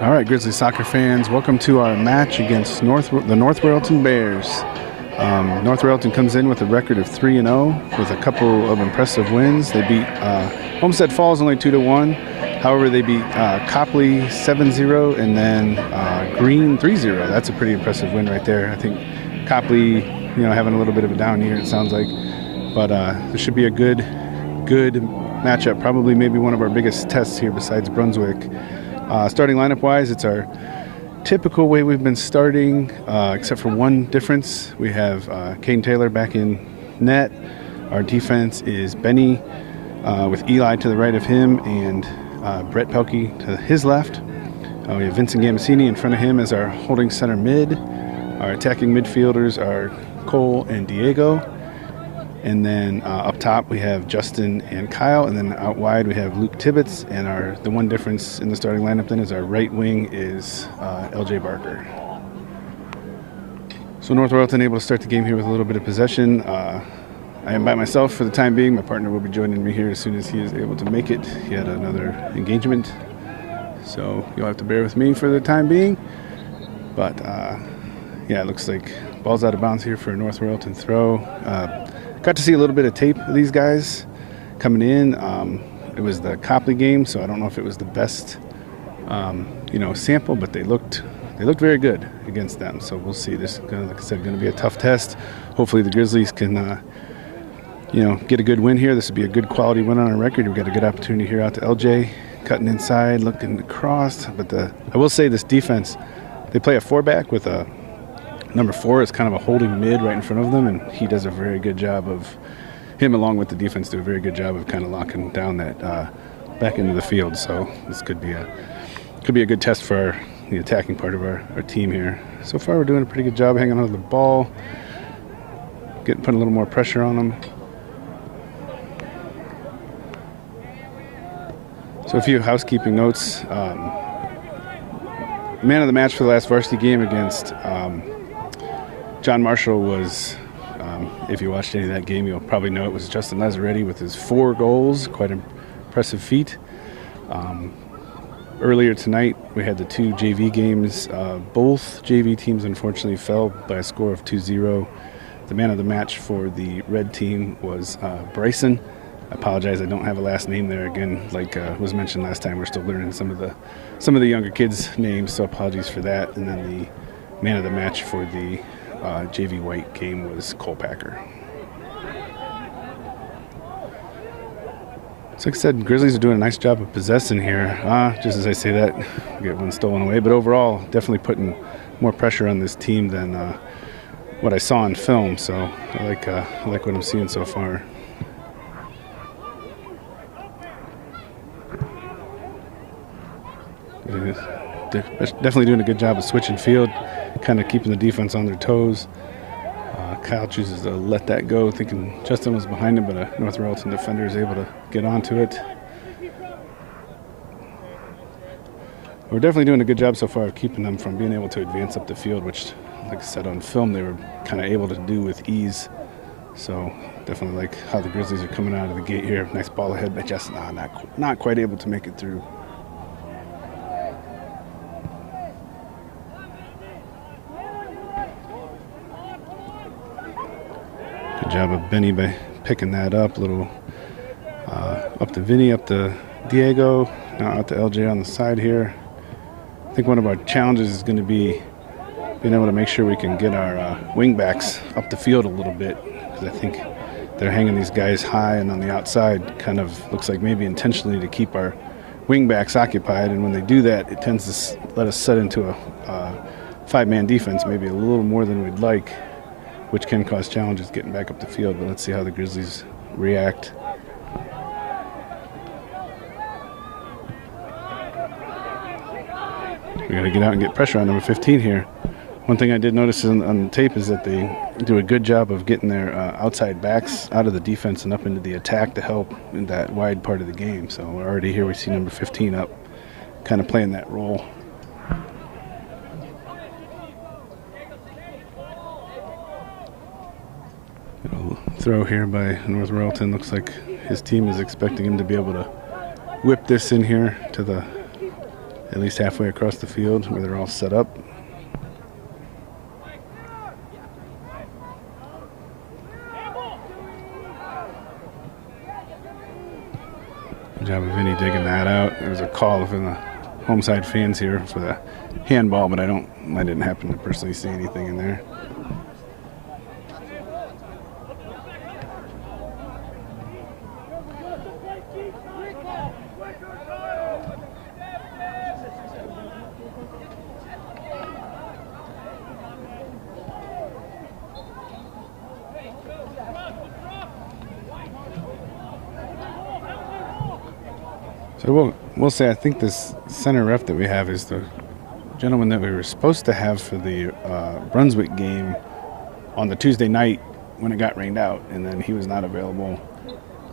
All right, Grizzlies soccer fans, welcome to our match against the North Royalton Bears. North Royalton comes in with a record of 3-0 with a couple of impressive wins. They beat Homestead Falls only 2-1. However, they beat Copley 7-0 and then Green 3-0. That's a pretty impressive win right there. I think Copley, having a little bit of a down year, it sounds like. But this should be a good matchup. Probably maybe one of our biggest tests here besides Brunswick. Starting lineup-wise, it's our typical way we've been starting, except for one difference. We have Caden Taylor back in net. Our defense is Benny with Eli to the right of him and Brett Pelkey to his left. We have Vincent Gambasini in front of him as our holding center mid. Our attacking midfielders are Cole and Diego. And then up top we have Justin and Kyle, and then out wide we have Luke Tibbetts. And the one difference in the starting lineup then is our right wing is LJ Barker. So North Royalton able to start the game here with a little bit of possession. I am by myself for the time being. My partner will be joining me here as soon as he is able to make it. He had another engagement, so you'll have to bear with me for the time being. But yeah, it looks like ball's out of bounds here for a North Royalton throw. Got to see a little bit of tape of these guys coming in. It was the Copley game, so I don't know if it was the best, sample, but they looked very good against them. So we'll see. This is, like I said, going to be a tough test. Hopefully the Grizzlies can, get a good win here. This would be a good quality win on our record. We've got a good opportunity here out to LJ, cutting inside, looking across. But I will say this defense, they play a 4-back with a number 4 is kind of a holding mid right in front of them, and he does a very good job of, him along with the defense do a very good job of kind of locking down that back into the field. So this could be a good test for the attacking part of our team here. So far we're doing a pretty good job hanging on to the ball, putting a little more pressure on them. So a few housekeeping notes. Man of the match for the last varsity game against John Marshall was, if you watched any of that game, you'll probably know it was Justin Lazaretti with his 4 goals. Quite an impressive feat. Earlier tonight, we had the 2 JV games. Both JV teams, unfortunately, fell by a score of 2-0. The man of the match for the red team was Bryson. I apologize, I don't have a last name there. Again, like was mentioned last time, we're still learning some of the younger kids' names, so apologies for that. And then the man of the match for the JV White game was Cole Packer. So like I said, Grizzlies are doing a nice job of possessing here. Just as I say that, we get one stolen away. But overall, definitely putting more pressure on this team than what I saw in film. So I like what I'm seeing so far. Definitely doing a good job of switching field, kind of keeping the defense on their toes. Kyle chooses to let that go, thinking Justin was behind him, but a North Royalton defender is able to get onto it. We're definitely doing a good job so far of keeping them from being able to advance up the field, which, like I said, on film they were kind of able to do with ease. So definitely like how the Grizzlies are coming out of the gate here. Nice ball ahead, but just not quite able to make it through. Good job of Benny by picking that up. Little up to Vinny, up to Diego, now out to LJ on the side here. I think one of our challenges is going to be being able to make sure we can get our wing backs up the field a little bit, because I think they're hanging these guys high and on the outside, kind of looks like maybe intentionally to keep our wing backs occupied, and when they do that, it tends to let us set into a 5-man defense, maybe a little more than we'd like, which can cause challenges getting back up the field. But let's see how the Grizzlies react. We got to get out and get pressure on number 15 here. One thing I did notice on the tape is that they do a good job of getting their outside backs out of the defense and up into the attack to help in that wide part of the game. So we're already here. We see number 15 up, kind of playing that role. Throw here by North Royalton. Looks like his team is expecting him to be able to whip this in here to the at least halfway across the field where they're all set up. Good job of Vinny digging that out. There was a call from the home side fans here for the handball, but I didn't happen to personally see anything in there. So we'll say I think this center ref that we have is the gentleman that we were supposed to have for the Brunswick game on the Tuesday night when it got rained out, and then he was not available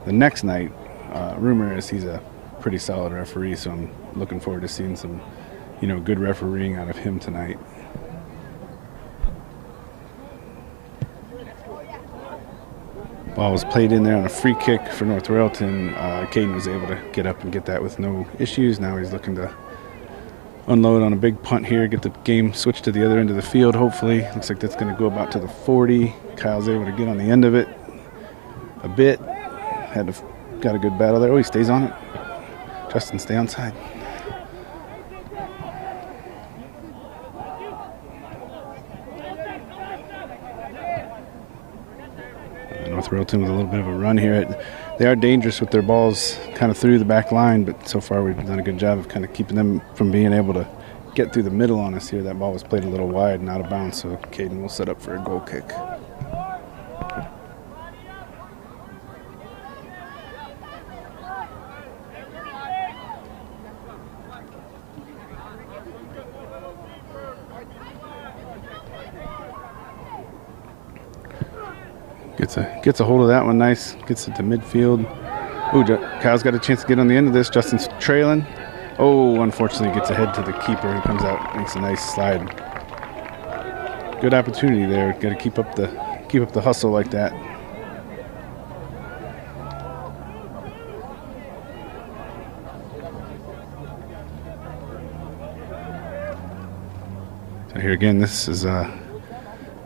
the next night. Rumor is he's a pretty solid referee, so I'm looking forward to seeing some, good refereeing out of him tonight. Ball was played in there on a free kick for North Royalton. Caden was able to get up and get that with no issues. Now he's looking to unload on a big punt here, get the game switched to the other end of the field, hopefully. Looks like that's going to go about to the 40. Kyle's able to get on the end of it a bit. Got a good battle there. Oh, he stays on it. Justin, stay onside. North Royalton with a little bit of a run here. They are dangerous with their balls kind of through the back line, but so far we've done a good job of kind of keeping them from being able to get through the middle on us here. That ball was played a little wide and out of bounds, so Caden will set up for a goal kick. Gets a hold of that one nice. Gets it to midfield. Ooh, Kyle's got a chance to get on the end of this. Justin's trailing. Oh, unfortunately gets ahead to the keeper. He comes out, makes a nice slide. Good opportunity there. Got to keep up the hustle like that. So here again, this is that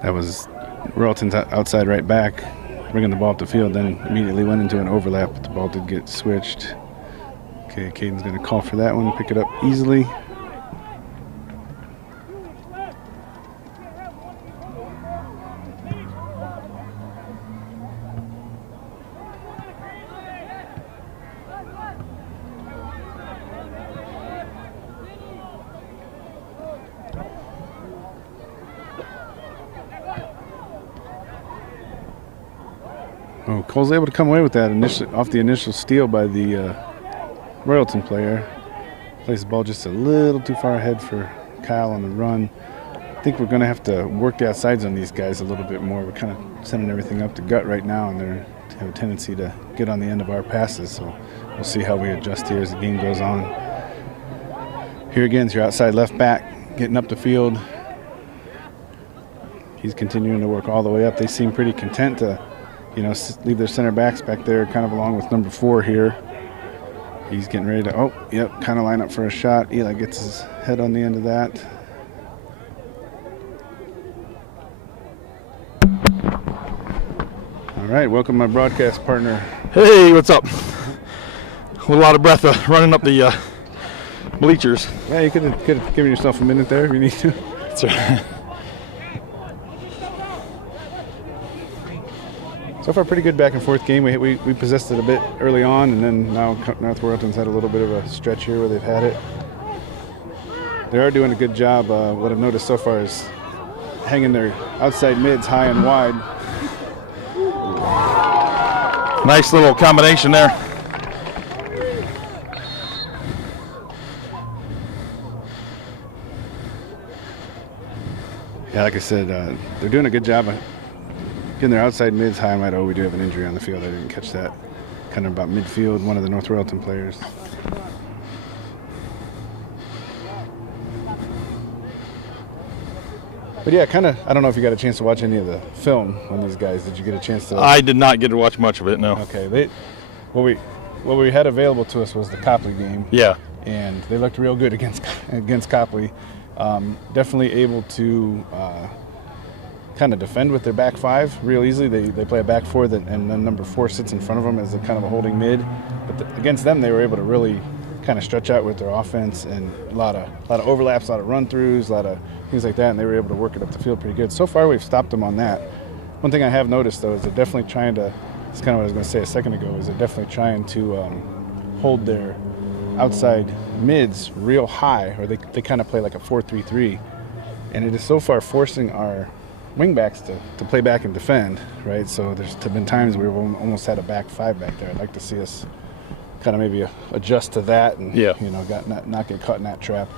was Royalton's outside right back, bringing the ball up the field, then immediately went into an overlap, but the ball did get switched. Okay, Caden's going to call for that one, pick it up easily. Oh, Cole's able to come away with that off the initial steal by the Royalton player. Plays the ball just a little too far ahead for Kyle on the run. I think we're going to have to work the outsides on these guys a little bit more. We're kind of sending everything up the gut right now, and they have a tendency to get on the end of our passes. So we'll see how we adjust here as the game goes on. Here again is your outside left back getting up the field. He's continuing to work all the way up. They seem pretty content to leave their center backs back there kind of along with number 4 here. He's getting ready to, kind of line up for a shot. Eli gets his head on the end of that. All right, welcome my broadcast partner. Hey, what's up? A lot of breath running up the bleachers. Yeah, you could have given yourself a minute there if you need to. That's right. So far, pretty good back and forth game. We possessed it a bit early on, and then now North Royalton's had a little bit of a stretch here where they've had it. They are doing a good job. What I've noticed so far is hanging their outside mids high and wide. Nice little combination there. Yeah, like I said, they're doing a good job of getting their outside mids high and wide. Oh, we do have an injury on the field. I didn't catch that. Kind of about midfield, one of the North Royalton players. But yeah, kind of, I don't know if you got a chance to watch any of the film on these guys. Did you get a chance to? I did not get to watch much of it, no. Okay. What we had available to us was the Copley game. Yeah. and they looked real good against Copley. Definitely able to kind of defend with their back five real easily. They play a back four, and then number 4 sits in front of them as a kind of a holding mid. But against them, they were able to really kind of stretch out with their offense, and a lot of overlaps, a lot of run-throughs, a lot of things like that, and they were able to work it up the field pretty good. So far, we've stopped them on that. One thing I have noticed, though, is they're definitely trying to, it's kind of what I was going to say a second ago, is they're definitely trying to hold their outside mids real high, or they kind of play like a 4-3-3, and it is so far forcing our wingbacks to play back and defend, right? So there's been times where we've almost had a back 5 back there. I'd like to see us kind of maybe adjust to that and not get caught in that trap.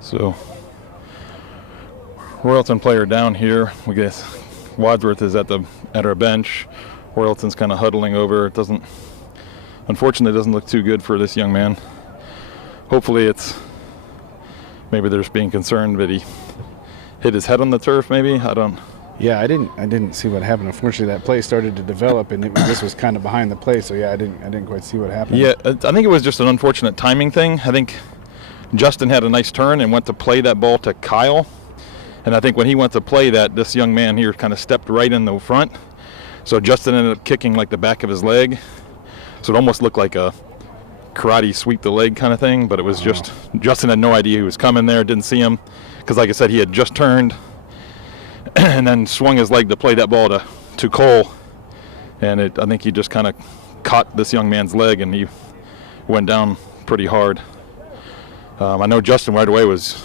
So Royalton player down here. We guess Wadsworth is at our bench. Royalton's kind of huddling over. Unfortunately, it doesn't look too good for this young man. Hopefully maybe they're just being concerned that he hit his head on the turf, maybe. Yeah, I didn't see what happened. Unfortunately, that play started to develop, and this was kind of behind the play. So yeah, I didn't quite see what happened. Yeah, I think it was just an unfortunate timing thing. I think Justin had a nice turn and went to play that ball to Kyle, and I think when he went to play that, this young man here kind of stepped right in the front. So Justin ended up kicking like the back of his leg. So it almost looked like a karate sweep the leg kind of thing, but it was just Justin had no idea he was coming there, didn't see him, because like I said, he had just turned and then swung his leg to play that ball to Cole, and I think he just kind of caught this young man's leg, and he went down pretty hard. I know Justin right away was,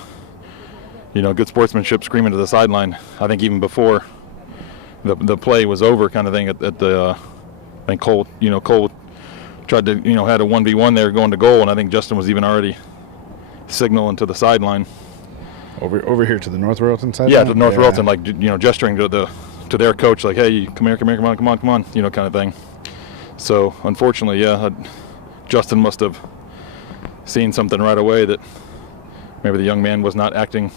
good sportsmanship, screaming to the sideline. I think even before the play was over, kind of thing. I think Cole tried to, had a 1v1 there going to goal, and I think Justin was even already signaling to the sideline. Over here to the North Royalton side? Yeah, to North Royalton, like, gesturing to their coach, like, hey, come here, come on, kind of thing. So, unfortunately, Justin must have seen something right away that maybe the young man was not acting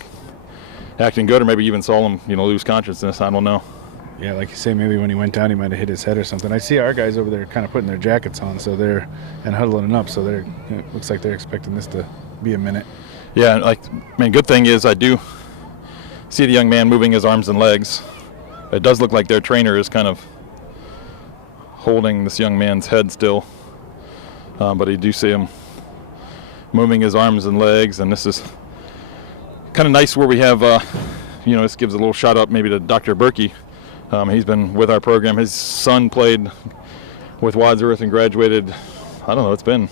good, or maybe even saw him, lose consciousness. I don't know. Yeah, like you say, maybe when he went down, he might have hit his head or something. I see our guys over there kind of putting their jackets on, and huddling up, so it looks like they're expecting this to be a minute. Yeah, good thing is I do see the young man moving his arms and legs. It does look like their trainer is kind of holding this young man's head still, but I do see him moving his arms and legs, and this is kind of nice where we have, this gives a little shout out maybe to Dr. Berkey. He's been with our program. His son played with Wadsworth and graduated, I don't know, it's been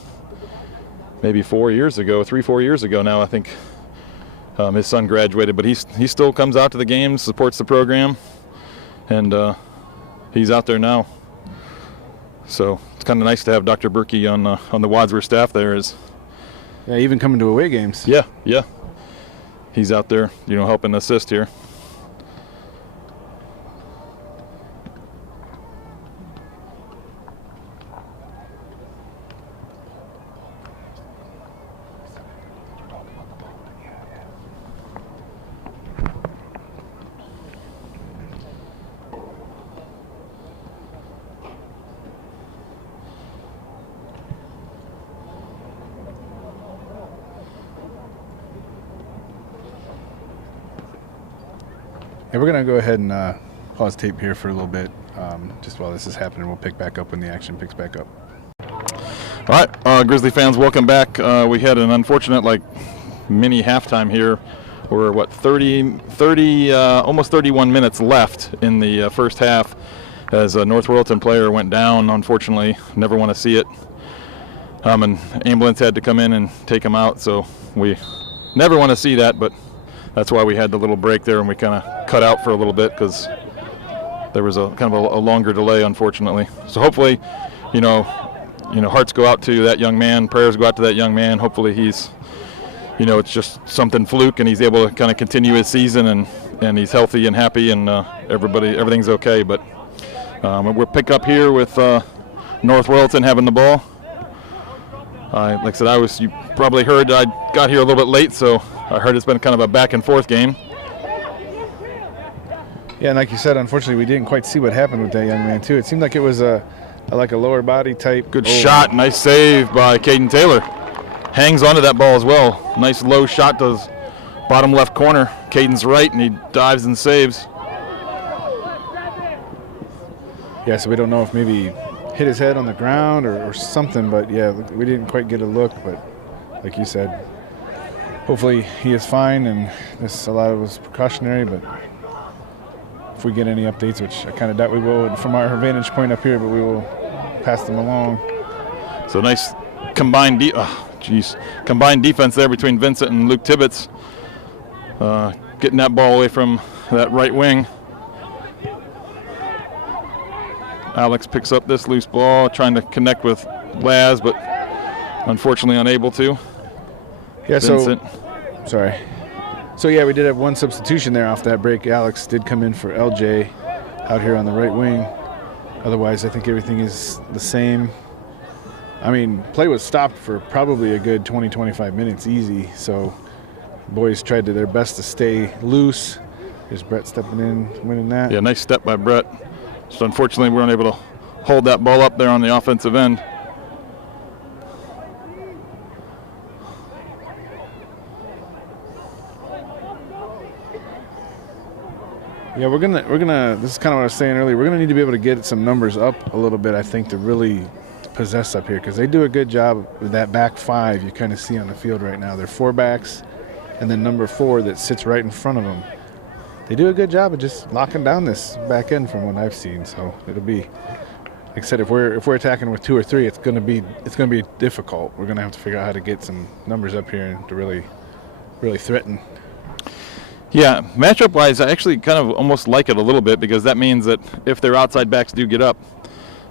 maybe 4 years ago, 3-4 years ago now, I think. His son graduated, but he still comes out to the games, supports the program, and he's out there now. So it's kind of nice to have Dr. Berkey on the Wadsworth staff there. Yeah, even coming to away games. Yeah. He's out there, helping assist here. Hey, we're going to go ahead and pause tape here for a little bit. Just while this is happening, we'll pick back up when the action picks back up. All right, Grizzly fans, welcome back. We had an unfortunate, mini halftime here. We're, almost 31 minutes left in the first half as a North Royalton player went down, unfortunately. Never want to see it. An ambulance had to come in and take him out, so we never want to see that, but that's why we had the little break there, and we kind of cut out for a little bit because there was a kind of a longer delay, unfortunately. So hopefully, hearts go out to that young man, prayers go out to that young man. Hopefully he's, it's just something fluke, and he's able to kind of continue his season, and he's healthy and happy, and everything's okay. But we'll pick up here with North Royalton having the ball. Like I said, you probably heard I got here a little bit late, so I heard it's been kind of a back and forth game. Yeah, and like you said, unfortunately, we didn't quite see what happened with that young man, too. It seemed like it was a I like a lower body type. Good shot. Nice save by Caden Taylor. Hangs onto that ball as well. Nice low shot to his bottom left corner. Caden's right, and he dives and saves. Yeah, so we don't know if maybe hit his head on the ground or something, but yeah, we didn't quite get a look. But like you said, hopefully he is fine, and a lot of it was precautionary. But if we get any updates, which I kind of doubt we will from our vantage point up here, but we will pass them along. So nice combined defense there between Vincent and Luke Tibbetts, getting that ball away from that right wing. Alex picks up this loose ball, trying to connect with Laz, but unfortunately unable to. Yeah, Vincent. So yeah, we did have one substitution there off that break. Alex did come in for LJ out here on the right wing. Otherwise, I think everything is the same. I mean, play was stopped for probably a good 20-25 minutes easy, so boys tried their best to stay loose. Here's Brett stepping in, winning that. Yeah, nice step by Brett. So unfortunately, we weren't able to hold that ball up there on the offensive end. Yeah, we're gonna. This is kind of what I was saying earlier. We're gonna need to be able to get some numbers up a little bit, I think, to really possess up here, because they do a good job with that back five you kind of see on the field right now. They're four backs, and then number 4 that sits right in front of them. They do a good job of just locking down this back end from what I've seen. So it'll be, like I said, if we're attacking with 2 or 3, it's gonna be difficult. We're gonna have to figure out how to get some numbers up here to really threaten. Yeah, matchup-wise, I actually kind of almost like it a little bit, because that means that if their outside backs do get up,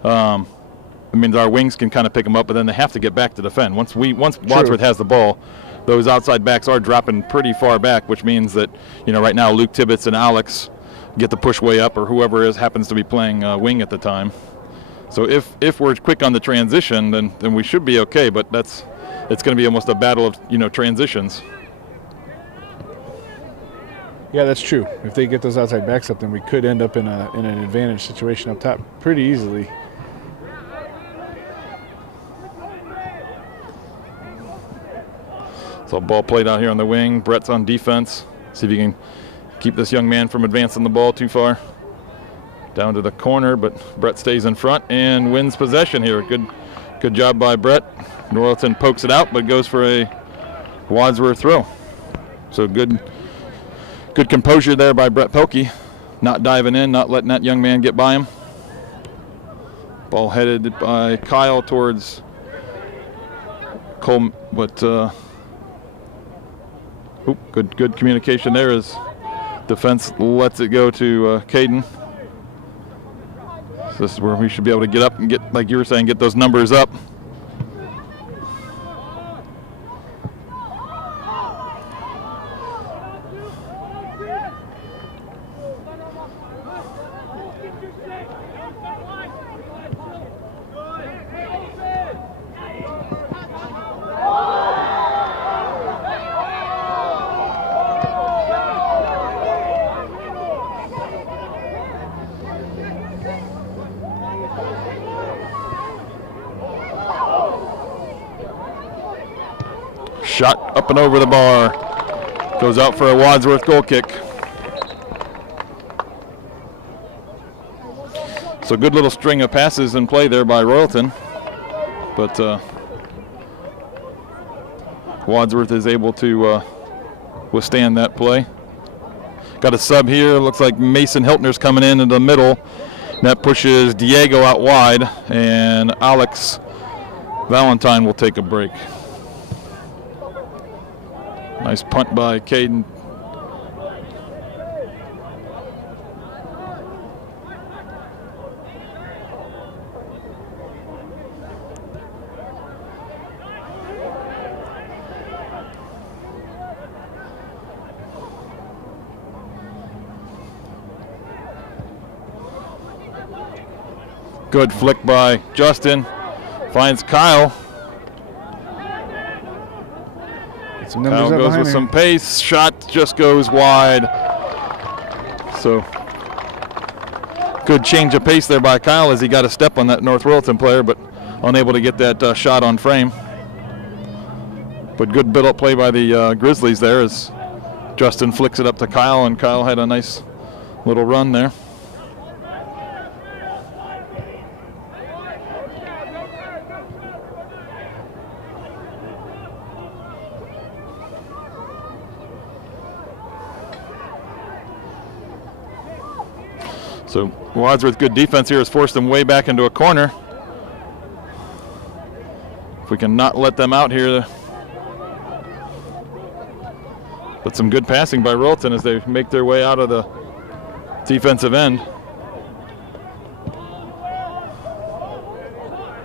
it means our wings can kind of pick them up, but then they have to get back to defend. Once Wadsworth has the ball, those outside backs are dropping pretty far back, which means that, right now Luke Tibbetts and Alex get the push way up, or whoever happens to be playing wing at the time. So if we're quick on the transition, then we should be okay. But it's going to be almost a battle of transitions. Yeah, that's true. If they get those outside backs up, then we could end up in an advantage situation up top pretty easily. So ball played out here on the wing. Brett's on defense. See if he can keep this young man from advancing the ball too far. Down to the corner, but Brett stays in front and wins possession here. Good job by Brett. Royalton pokes it out, but goes for a Wadsworth throw. So good composure there by Brett Pelkey. Not diving in, not letting that young man get by him. Ball headed by Kyle towards Cole, but good communication there as defense lets it go to Caden. So this is where we should be able to get up and get, like you were saying, get those numbers up. Shot up and over the bar. Goes out for a Wadsworth goal kick. So good little string of passes in play there by Royalton. But Wadsworth is able to withstand that play. Got a sub here. Looks like Mason Hiltner's coming in the middle. That pushes Diego out wide, and Alex Valentine will take a break. Nice punt by Caden. Good flick by Justin. Finds Kyle. Kyle goes with some pace. Shot just goes wide. So Good change of pace there by Kyle as he got a step on that North Royalton player, but unable to get that shot on frame. But good build-up play by the Grizzlies there as Justin flicks it up to Kyle, and Kyle had a nice little run there. So Wadsworth, good defense here, has forced them way back into a corner. If we can not let them out here. But some good passing by Royalton as they make their way out of the defensive end.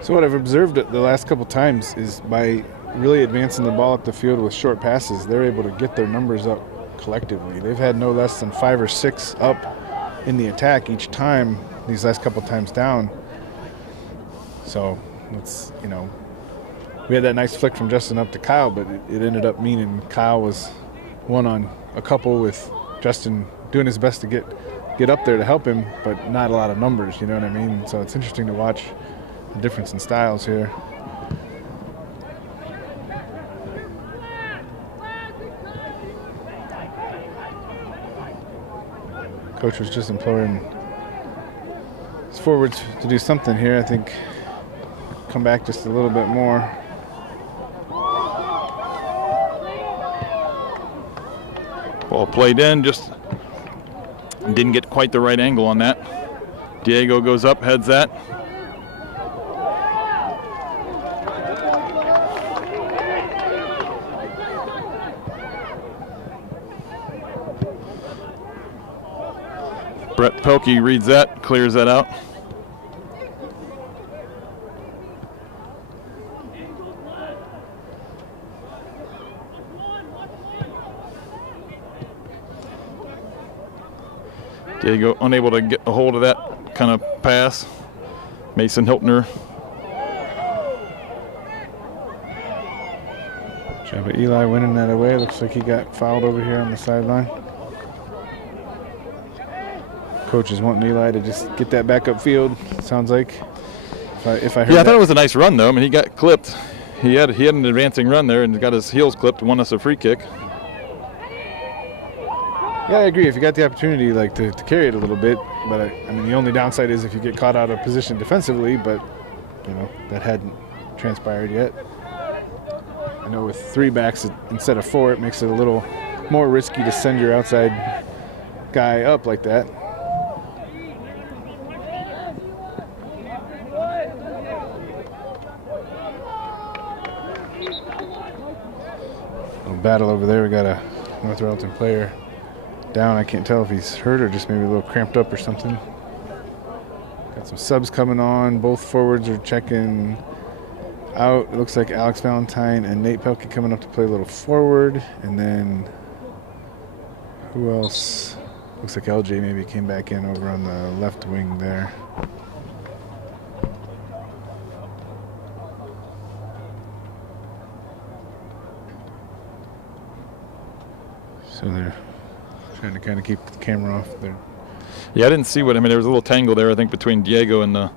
So what I've observed the last couple times is by really advancing the ball up the field with short passes, they're able to get their numbers up collectively. They've had no less than 5 or 6 up in the attack each time, these last couple times down. So it's, you know, we had that nice flick from Justin up to Kyle, but it ended up meaning Kyle was one on a couple with Justin doing his best to get up there to help him, but not a lot of numbers, you know what I mean? So it's interesting to watch the difference in styles here. Coach was just imploring his forwards to do something here. I think come back just a little bit more. Ball played in, just didn't get quite the right angle on that. Diego goes up, heads that. Brett Pelkey reads that, clears that out. Diego unable to get a hold of that kind of pass. Mason Hiltner. But Eli winning that away. Looks like he got fouled over here on the sideline. Coach is wanting Eli to just get that back upfield. Sounds like. If I heard. Yeah, I thought it was a nice run though. I mean, he got clipped. He had an advancing run there and got his heels clipped. Won us a free kick. Yeah, I agree. If you got the opportunity, like to carry it a little bit, but I mean, the only downside is if you get caught out of position defensively. But you know that hadn't transpired yet. I know with 3 backs instead of 4, it makes it a little more risky to send your outside guy up like that. Little battle over there. We got a North Royalton player down. I can't tell if he's hurt or just maybe a little cramped up or something. Got some subs coming on. Both forwards are checking out. It looks like Alex Valentine and Nate Pelkey coming up to play a little forward. And then who else? Looks like LJ maybe came back in over on the left wing there. So they're trying to kind of keep the camera off there. Yeah, I didn't see what, I mean, there was a little tangle there, I think, between Diego and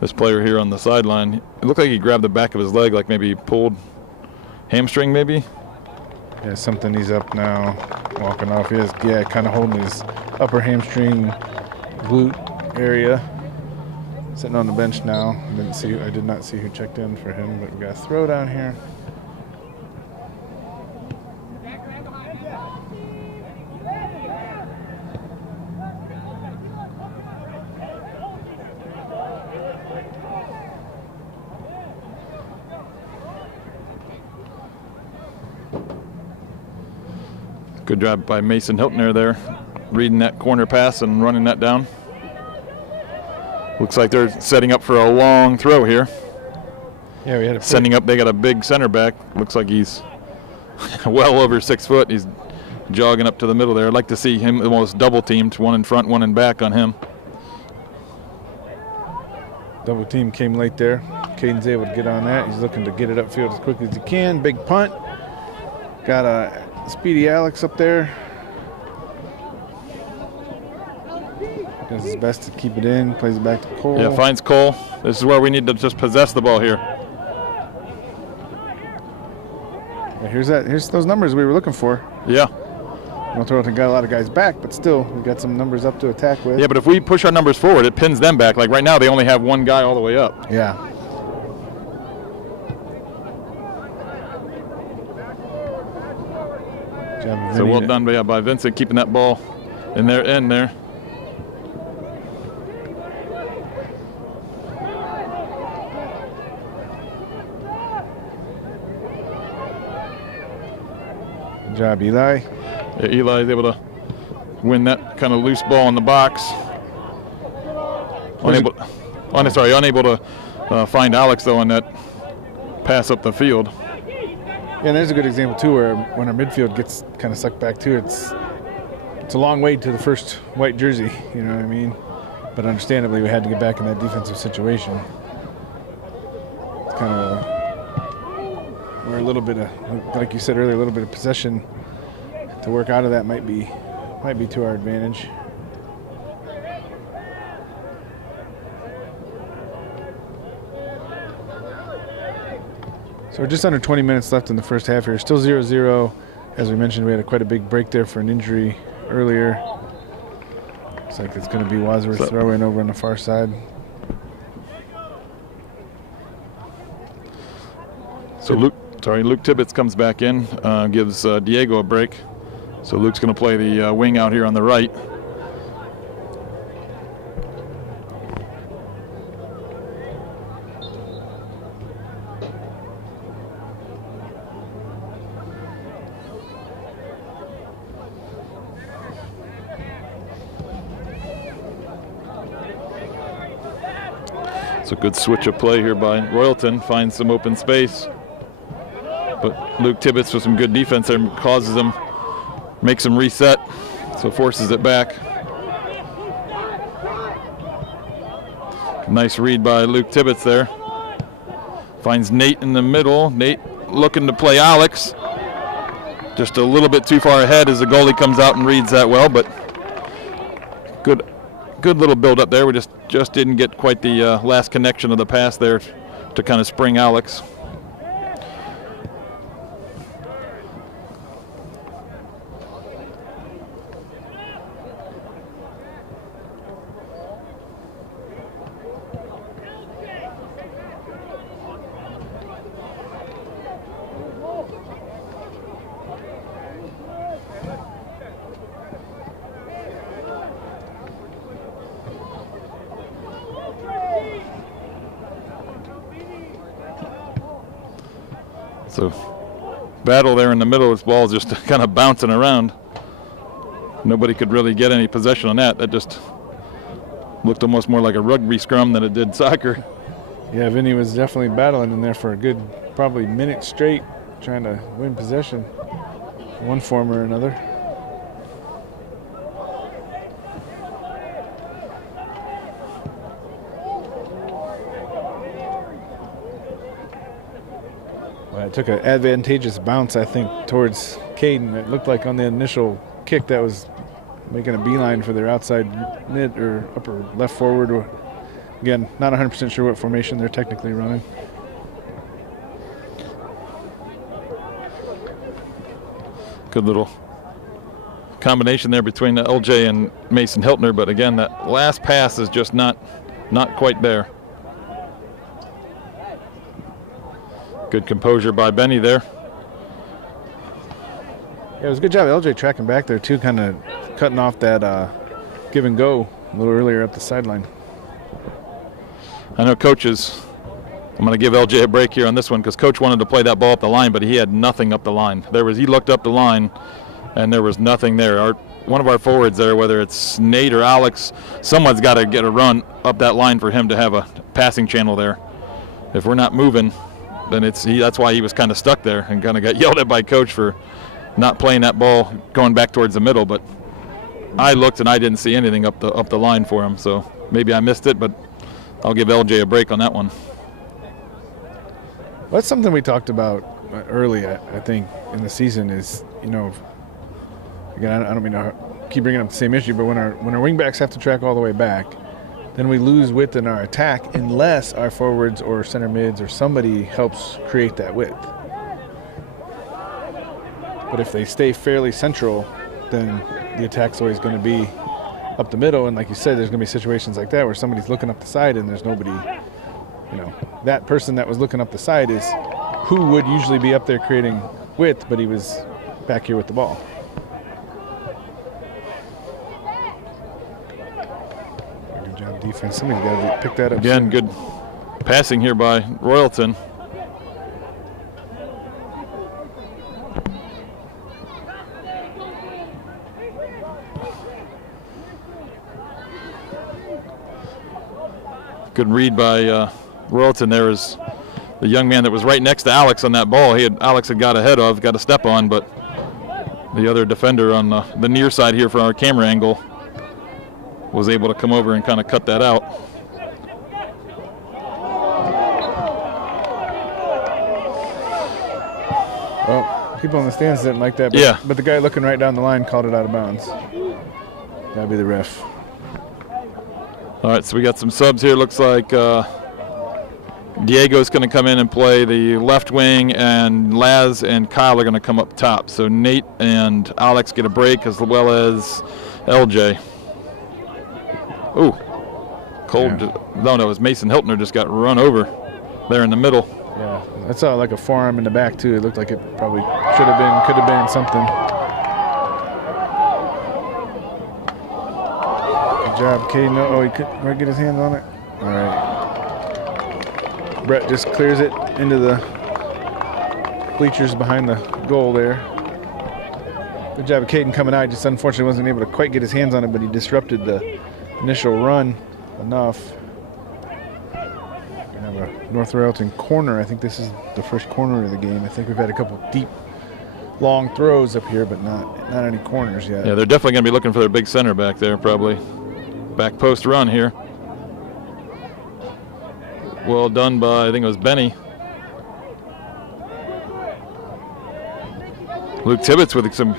this player here on the sideline. It looked like he grabbed the back of his leg, like maybe he pulled hamstring maybe. Yeah, something he's up now, walking off. He is, yeah, kind of holding his upper hamstring glute area. Sitting on the bench now. I did not see who checked in for him, but we got a throw down here. Good job by Mason Hiltner there, reading that corner pass and running that down. Looks like they're setting up for a long throw here. Yeah, we had a sending up. They got a big center back. Looks like he's well over 6 foot. He's jogging up to the middle there. I'd like to see him almost double teamed, one in front, one in back on him. Double team came late there. Caden's able to get on that. He's looking to get it upfield as quickly as he can. Big punt. Got a Speedy Alex up there. Does his best to keep it in, plays it back to Cole. Yeah, finds Cole. This is where we need to just possess the ball here. Yeah, here's those numbers we were looking for. Yeah. Royalton got a lot of guys back, but still, we got some numbers up to attack with. Yeah, but if we push our numbers forward, it pins them back. Like right now, they only have one guy all the way up. Yeah. So well done by Vincent, keeping that ball in their end there. Good job, Eli. Yeah, Eli is able to win that kind of loose ball in the box. Unable to find Alex, though, on that pass up the field. Yeah, and there's a good example, too, where when our midfield gets kind of sucked back, too, it's a long way to the first white jersey, you know what I mean? But understandably, we had to get back in that defensive situation. It's kind of we're a little bit of, like you said earlier, a little bit of possession to work out of that might be to our advantage. So we're just under 20 minutes left in the first half here. Still 0-0. As we mentioned, we had quite a big break there for an injury earlier. Looks like it's going to be Wadsworth throw-in over on the far side. So Luke Tibbetts comes back in, gives Diego a break. So Luke's going to play the wing out here on the right. It's a good switch of play here by Royalton, finds some open space. But Luke Tibbetts with some good defense there causes them, makes them reset, so forces it back. Nice read by Luke Tibbetts there. Finds Nate in the middle. Nate looking to play Alex. Just a little bit too far ahead as the goalie comes out and reads that well, but good little build up there. We just didn't get quite the last connection of the pass there to kind of spring Alex. So battle there in the middle. This ball just kind of bouncing around. Nobody could really get any possession on that. That just looked almost more like a rugby scrum than it did soccer. Yeah, Vinny was definitely battling in there for a good probably minute straight, trying to win possession one form or another. It took an advantageous bounce, I think, towards Caden. It looked like on the initial kick that was making a beeline for their outside mid or upper left forward. Again, not 100% sure what formation they're technically running. Good little combination there between LJ and Mason Hiltner, but again, that last pass is just not quite there. Good composure by Benny there. Yeah, it was a good job. LJ tracking back there too, kind of cutting off that give and go a little earlier up the sideline. I know coaches, I'm going to give LJ a break here on this one because coach wanted to play that ball up the line, but he had nothing up the line. He looked up the line and there was nothing there. One of our forwards there, whether it's Nate or Alex, someone's got to get a run up that line for him to have a passing channel there. If we're not moving, then that's why he was kind of stuck there and kind of got yelled at by coach for not playing that ball going back towards the middle. But I looked and I didn't see anything up the line for him, so maybe I missed it, but I'll give LJ a break on that one. Well, that's something we talked about early, I think, in the season is, again, I don't mean to keep bringing up the same issue, but when our wingbacks have to track all the way back, then we lose width in our attack unless our forwards or center mids or somebody helps create that width. But if they stay fairly central, then the attack's always going to be up the middle. And like you said, there's going to be situations like that where somebody's looking up the side and there's nobody, that person that was looking up the side is who would usually be up there creating width, but he was back here with the ball. Good job defense. Somebody's got to pick that up. Again, good passing here by Royalton. Good read by Royalton. There is the young man that was right next to Alex on that ball. Alex had got ahead of, got a step on, but the other defender on the near side here from our camera angle was able to come over and kind of cut that out. Well, people in the stands didn't like that, but the guy looking right down the line called it out of bounds. That'd be the ref. All right, so we got some subs here. Looks like Diego's going to come in and play the left wing, and Laz and Kyle are going to come up top. So Nate and Alex get a break, as well as LJ. Ooh, cold. Yeah. No, it was Mason Hiltner just got run over there in the middle. Yeah, that's like a forearm in the back, too. It looked like it probably could have been something. Good job, Caden. Oh, he couldn't get his hands on it. All right. Brett just clears it into the bleachers behind the goal there. Good job of Caden coming out. Just unfortunately wasn't able to quite get his hands on it, but he disrupted the initial run enough. We have a North Royalton corner. I think this is the first corner of the game. I think we've had a couple deep, long throws up here, but not any corners yet. Yeah, they're definitely going to be looking for their big center back there, probably. Back post run here. Well done by, I think it was Benny. Luke Tibbetts with some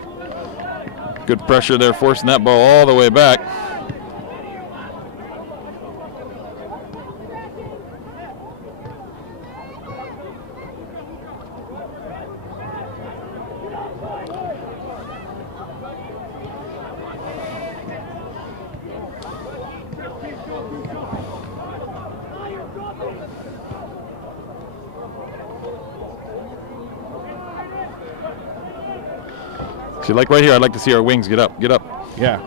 good pressure there, forcing that ball all the way back. See, like right here, I'd like to see our wings get up. Get up. Yeah.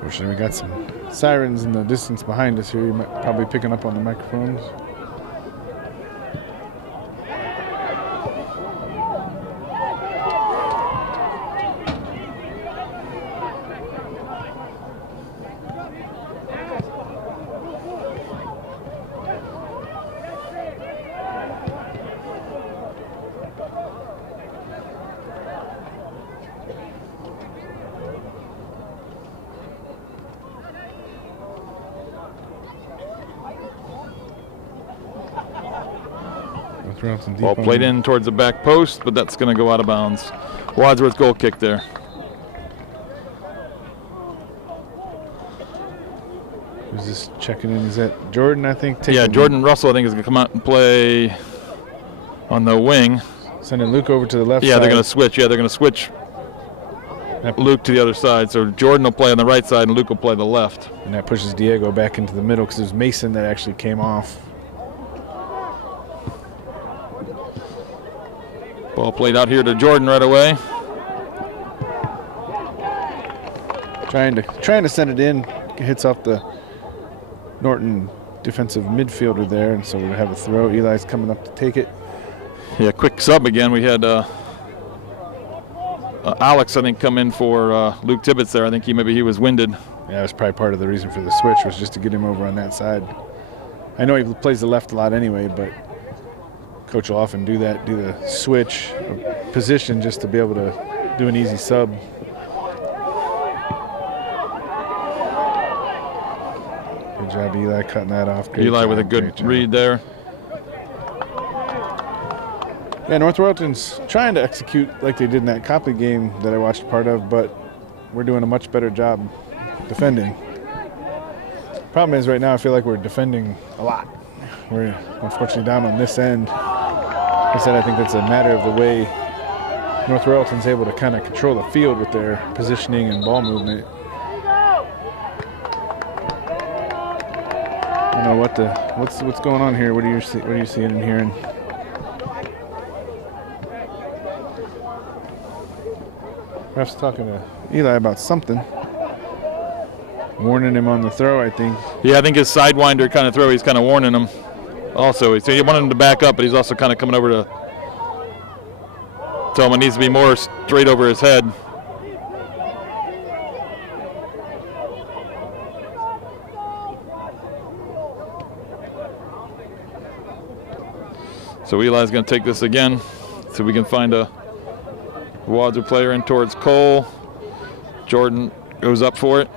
Fortunately, we got some sirens in the distance behind us here. You might probably picking up on the microphones. Ball played in towards the back post, but that's going to go out of bounds. Wadsworth goal kick there. Who's this checking in? Is that Jordan, I think? Yeah, Jordan Russell, I think, is going to come out and play on the wing. Sending Luke over to the left side. Yeah, they're going to switch. Yeah, they're going to switch Luke to the other side. So Jordan will play on the right side and Luke will play the left. And that pushes Diego back into the middle because it was Mason that actually came off. Ball played out here to Jordan right away. Trying to send it in. Hits off the Norton defensive midfielder there, and so we have a throw. Eli's coming up to take it. Yeah, quick sub again. We had Alex, I think, come in for Luke Tibbetts there. I think he was winded. Yeah, that was probably part of the reason for the switch, was just to get him over on that side. I know he plays the left a lot anyway, but Coach will often do that, do the switch of position just to be able to do an easy sub. Good job, Eli, cutting that off. Great Eli job, with a good read there. Yeah, North Royalton's trying to execute like they did in that Copley game that I watched part of, but we're doing a much better job defending. Problem is right now I feel like we're defending a lot. We're unfortunately down on this end. Like I said, I think that's a matter of the way North Royalton's able to kind of control the field with their positioning and ball movement. I don't know what's going on here. What are you seeing and hearing? Ref's talking to Eli about something. Warning him on the throw, I think. Yeah, I think his sidewinder kind of throw, he's kind of warning him. Also, so he wanted him to back up, but he's also kind of coming over to tell him it needs to be more straight over his head. So Eli's going to take this again, so we can find a Wadsworth player in towards Cole. Jordan goes up for it.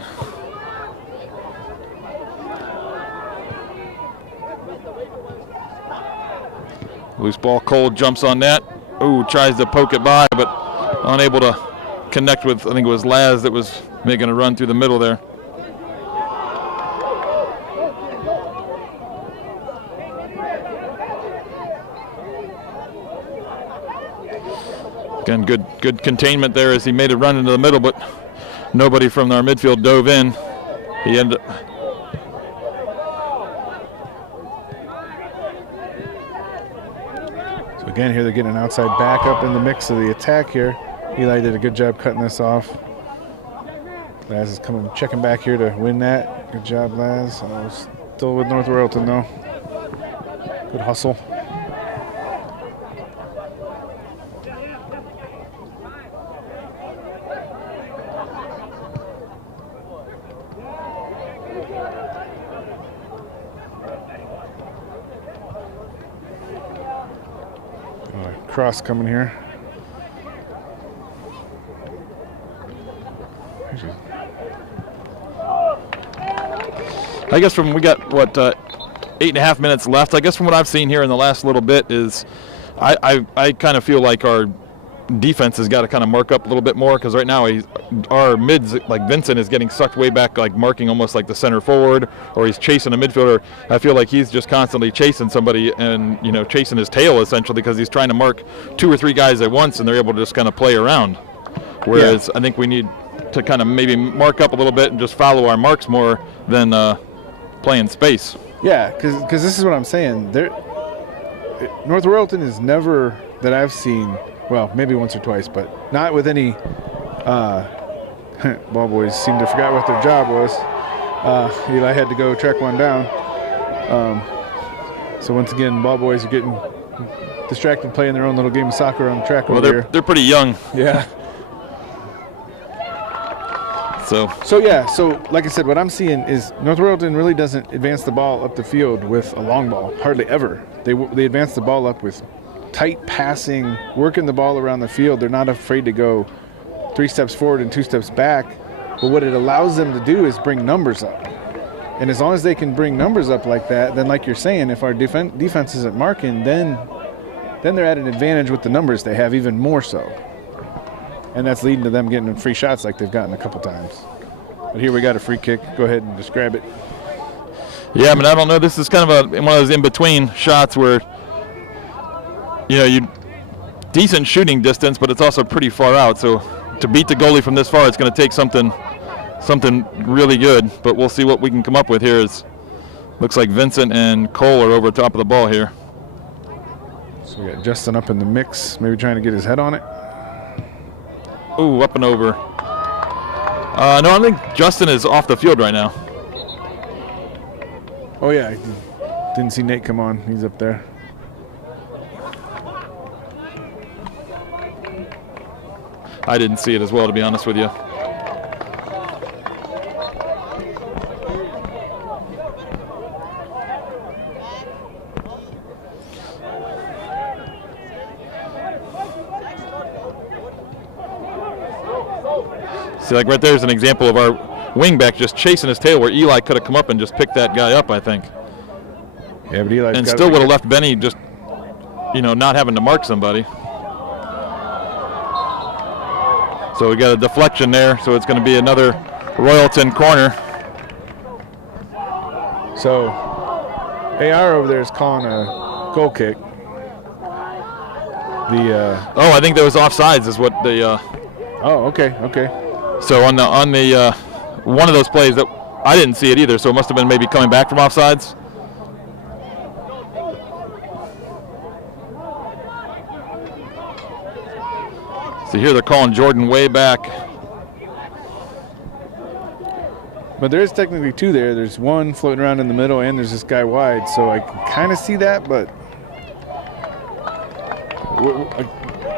Loose ball, Cole jumps on net. Ooh, tries to poke it by, but unable to connect with, I think it was Laz that was making a run through the middle there. Again, good containment there as he made a run into the middle, but nobody from our midfield dove in. He ended up. So again, here they're getting an outside back up in the mix of the attack here. Eli did a good job cutting this off. Laz is checking back here to win that. Good job, Laz. Still with North Royalton though. Good hustle. Cross coming here. I guess we got 8.5 minutes left. I guess from what I've seen here in the last little bit is I kind of feel like our defense has got to kind of mark up a little bit more, because right now our mids, like Vincent, is getting sucked way back, like marking almost like the center forward, or he's chasing a midfielder. I feel like he's just constantly chasing somebody and, you know, chasing his tail essentially, because he's trying to mark 2 or 3 guys at once and they're able to just kind of play around. Whereas I think we need to kind of maybe mark up a little bit and just follow our marks more than play in space. Yeah, because this is what I'm saying. North Royalton is never, that I've seen, well, maybe once or twice, but not with any ball boys seem to forget what their job was. Eli had to go track one down. So once again, ball boys are getting distracted playing their own little game of soccer on the track over here. They're pretty young. Yeah. So like I said, what I'm seeing is North Royalton really doesn't advance the ball up the field with a long ball, hardly ever. They advance the ball up with tight passing, working the ball around the field. They're not afraid to go 3 steps forward and 2 steps back. But what it allows them to do is bring numbers up. And as long as they can bring numbers up like that, then like you're saying, if our defense isn't marking, then they're at an advantage with the numbers they have, even more so. And that's leading to them getting free shots like they've gotten a couple times. But here we got a free kick. Go ahead and describe it. Yeah, I mean, I don't know. This is kind of one of those in-between shots where, you know, decent shooting distance, but it's also pretty far out. So to beat the goalie from this far, it's going to take something really good. But we'll see what we can come up with here. Looks like Vincent and Cole are over the top of the ball here. So we got Justin up in the mix, maybe trying to get his head on it. Ooh, up and over. No, I think Justin is off the field right now. Oh, yeah. I didn't see Nate come on. He's up there. I didn't see it as well, to be honest with you. See, like right there's an example of our wingback just chasing his tail, where Eli could have come up and just picked that guy up, I think. Yeah, but Eli and still would have left Benny just not having to mark somebody. So we got a deflection there, so it's going to be another Royalton corner. So AR over there is calling a goal kick. I think that was offsides is what the. Oh, okay. So on the one of those plays that I didn't see it either, so it must have been maybe coming back from offsides. So here they're calling Jordan way back. But there is technically two there. There's one floating around in the middle, and there's this guy wide. So I can kind of see that, but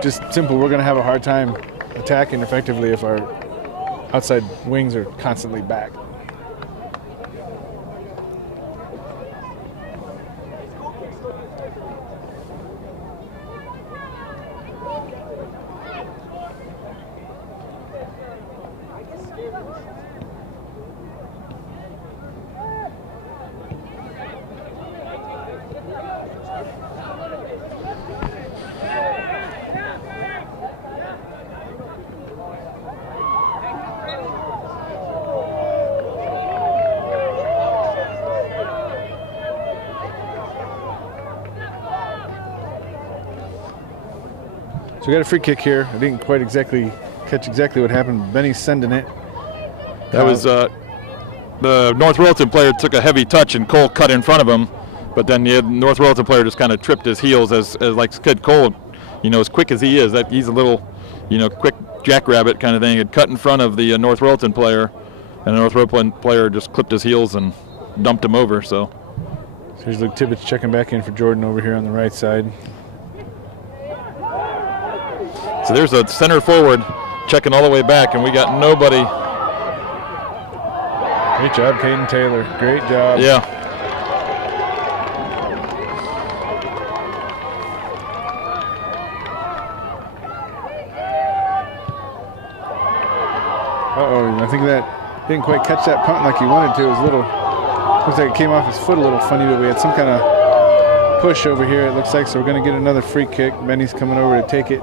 just simple, we're going to have a hard time attacking effectively if our outside wings are constantly back. So we got a free kick here. I didn't quite catch exactly what happened. Benny's sending it. That was the North Royalton player took a heavy touch and Cole cut in front of him, but then the North Royalton player just kind of tripped his heels as like Kid Cole, as quick as he is, that he's a little, quick jackrabbit kind of thing. Had cut in front of the North Royalton player, and the North Royalton player just clipped his heels and dumped him over. So here's Luke Tibbetts checking back in for Jordan over here on the right side. So there's a center forward checking all the way back, and we got nobody. Great job, Caden Taylor. Great job. Yeah. I think that didn't quite catch that punt like he wanted to. It was a little, looks like it came off his foot a little funny, but we had some kind of push over here, it looks like, so we're going to get another free kick. Benny's coming over to take it.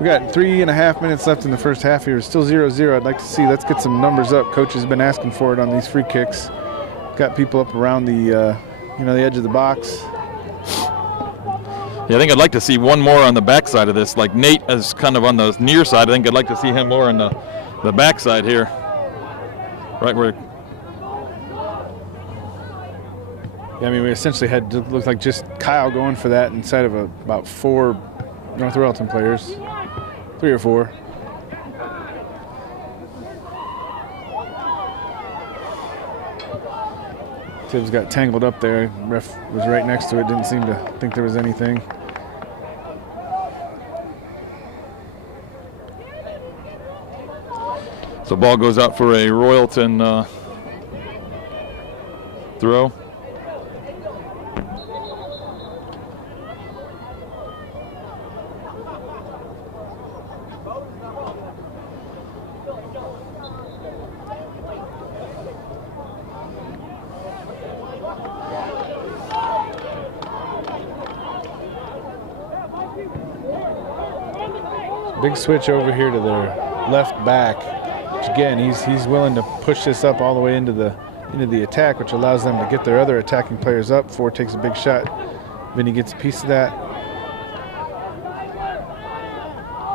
We got 3.5 minutes left in the first half here. It's still 0-0. I'd like to see, let's get some numbers up. Coach has been asking for it on these free kicks. Got people up around the, the edge of the box. Yeah, I think I'd like to see one more on the backside of this. Like Nate is kind of on the near side. I think I'd like to see him more on the backside here. Right where. Yeah, I mean, we essentially had to look like just Kyle going for that inside of about 4 North Royalton players. 3 or 4. Tibbs got tangled up there. Ref was right next to it. Didn't seem to think there was anything. So ball goes out for a Royalton throw. Big switch over here to their left back, which again, he's willing to push this up all the way into the attack, which allows them to get their other attacking players up. Ford takes a big shot. Vinny gets a piece of that.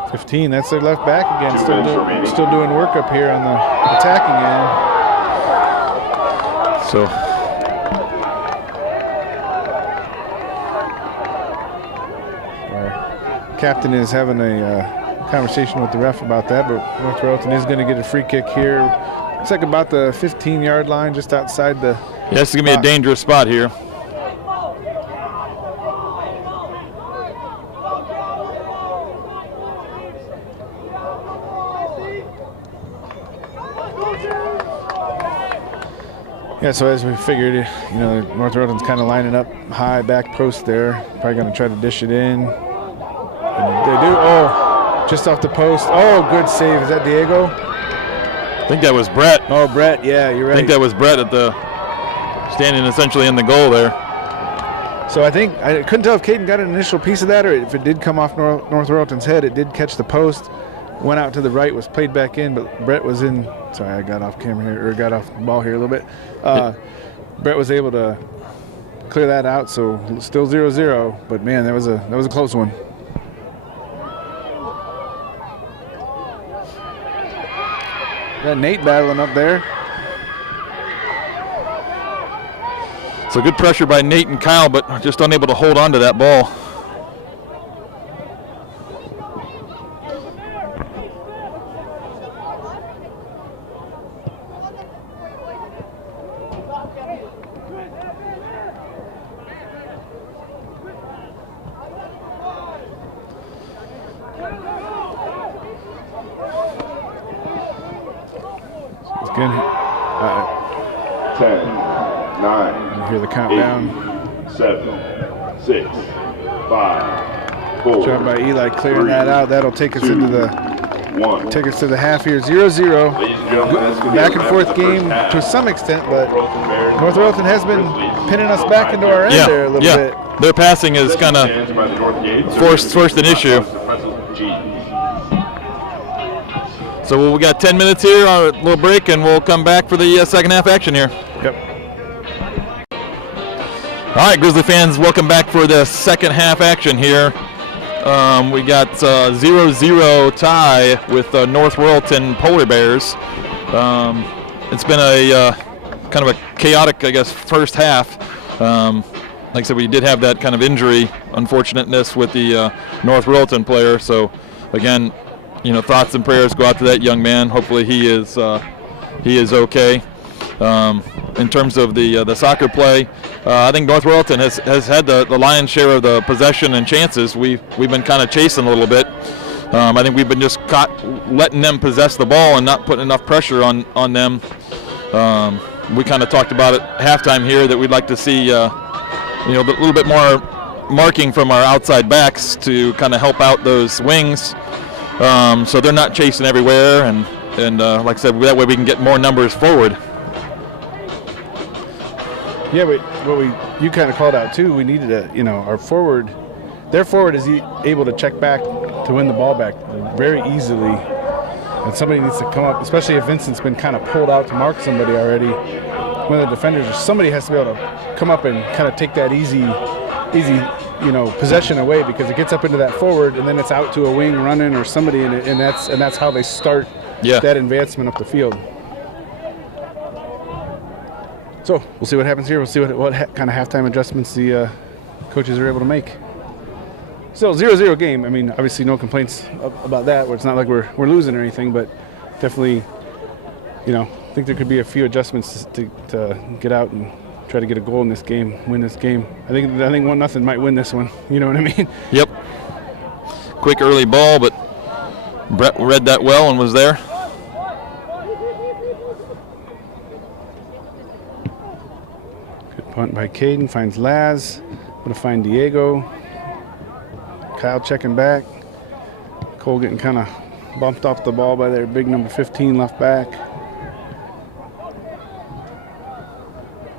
15, that's their left back again. Still doing work up here on the attacking end. So our captain is having a conversation with the ref about that, but North Royalton is going to get a free kick here. It's like about the 15-yard line, just outside the. Yeah, this is going to be a dangerous spot here. Yeah, so as we figured, North Royalton's kind of lining up high back post there. Probably going to try to dish it in. And they do. Oh, just off the post. Oh, good save. Is that Diego? I think that was Brett. Oh, Brett. Yeah, you're right. I think that was Brett standing essentially in the goal there. So I couldn't tell if Caden got an initial piece of that or if it did come off North Royalton's head. It did catch the post, went out to the right, was played back in, but Brett was in. Sorry, I got off camera here, or got off the ball here a little bit. Brett was able to clear that out, so still 0-0. But man, that was a close one. Got Nate battling up there. So good pressure by Nate and Kyle, but just unable to hold on to that ball. It's good. 10, 9. You hear the countdown. 8, 7, 6, 5, 4. Job by Eli clearing 3, that out. That'll take us 2, into the 1. Take us to the half here. 0-0. Back and forth game to some extent, but North Royalton has been pinning us back into our end there a little bit. Their passing is kind of forced an issue. So we got 10 minutes here, a little break, and we'll come back for the second half action here. Yep. All right, Grizzly fans, welcome back for the second half action here. We got 0-0 tie with North Royalton Polar Bears. It's been a kind of a chaotic, I guess, first half. Like I said, we did have that kind of injury unfortunateness with the North Royalton player. So, again, thoughts and prayers go out to that young man. Hopefully he is okay. In terms of the soccer play, I think North Royalton has had the lion's share of the possession and chances. We've been kind of chasing a little bit. I think we've been just letting them possess the ball and not putting enough pressure on them. We kind of talked about at halftime here that we'd like to see a little bit more marking from our outside backs to kind of help out those wings. So they're not chasing everywhere, and like I said, that way we can get more numbers forward. Yeah, but what you kind of called out too, we needed our forward, their forward is able to check back to win the ball back very easily. And somebody needs to come up, especially if Vincent's been kind of pulled out to mark somebody already. One of the defenders or somebody has to be able to come up and kind of take that easy possession away, because it gets up into that forward and then it's out to a wing running or somebody in it, and that's how they start that advancement up the field. So we'll see what happens here. We'll see what kind of halftime adjustments the coaches are able to make. Still 0-0 game. I mean, obviously no complaints about that, where it's not like we're losing or anything, but definitely, I think there could be a few adjustments to get out and try to get a goal in this game, win this game. I think 1-0 might win this one. You know what I mean? Yep. Quick early ball, but Brett read that well and was there. Good punt by Caden, finds Laz. Going to find Diego. Kyle checking back. Cole getting kind of bumped off the ball by their big number 15 left back.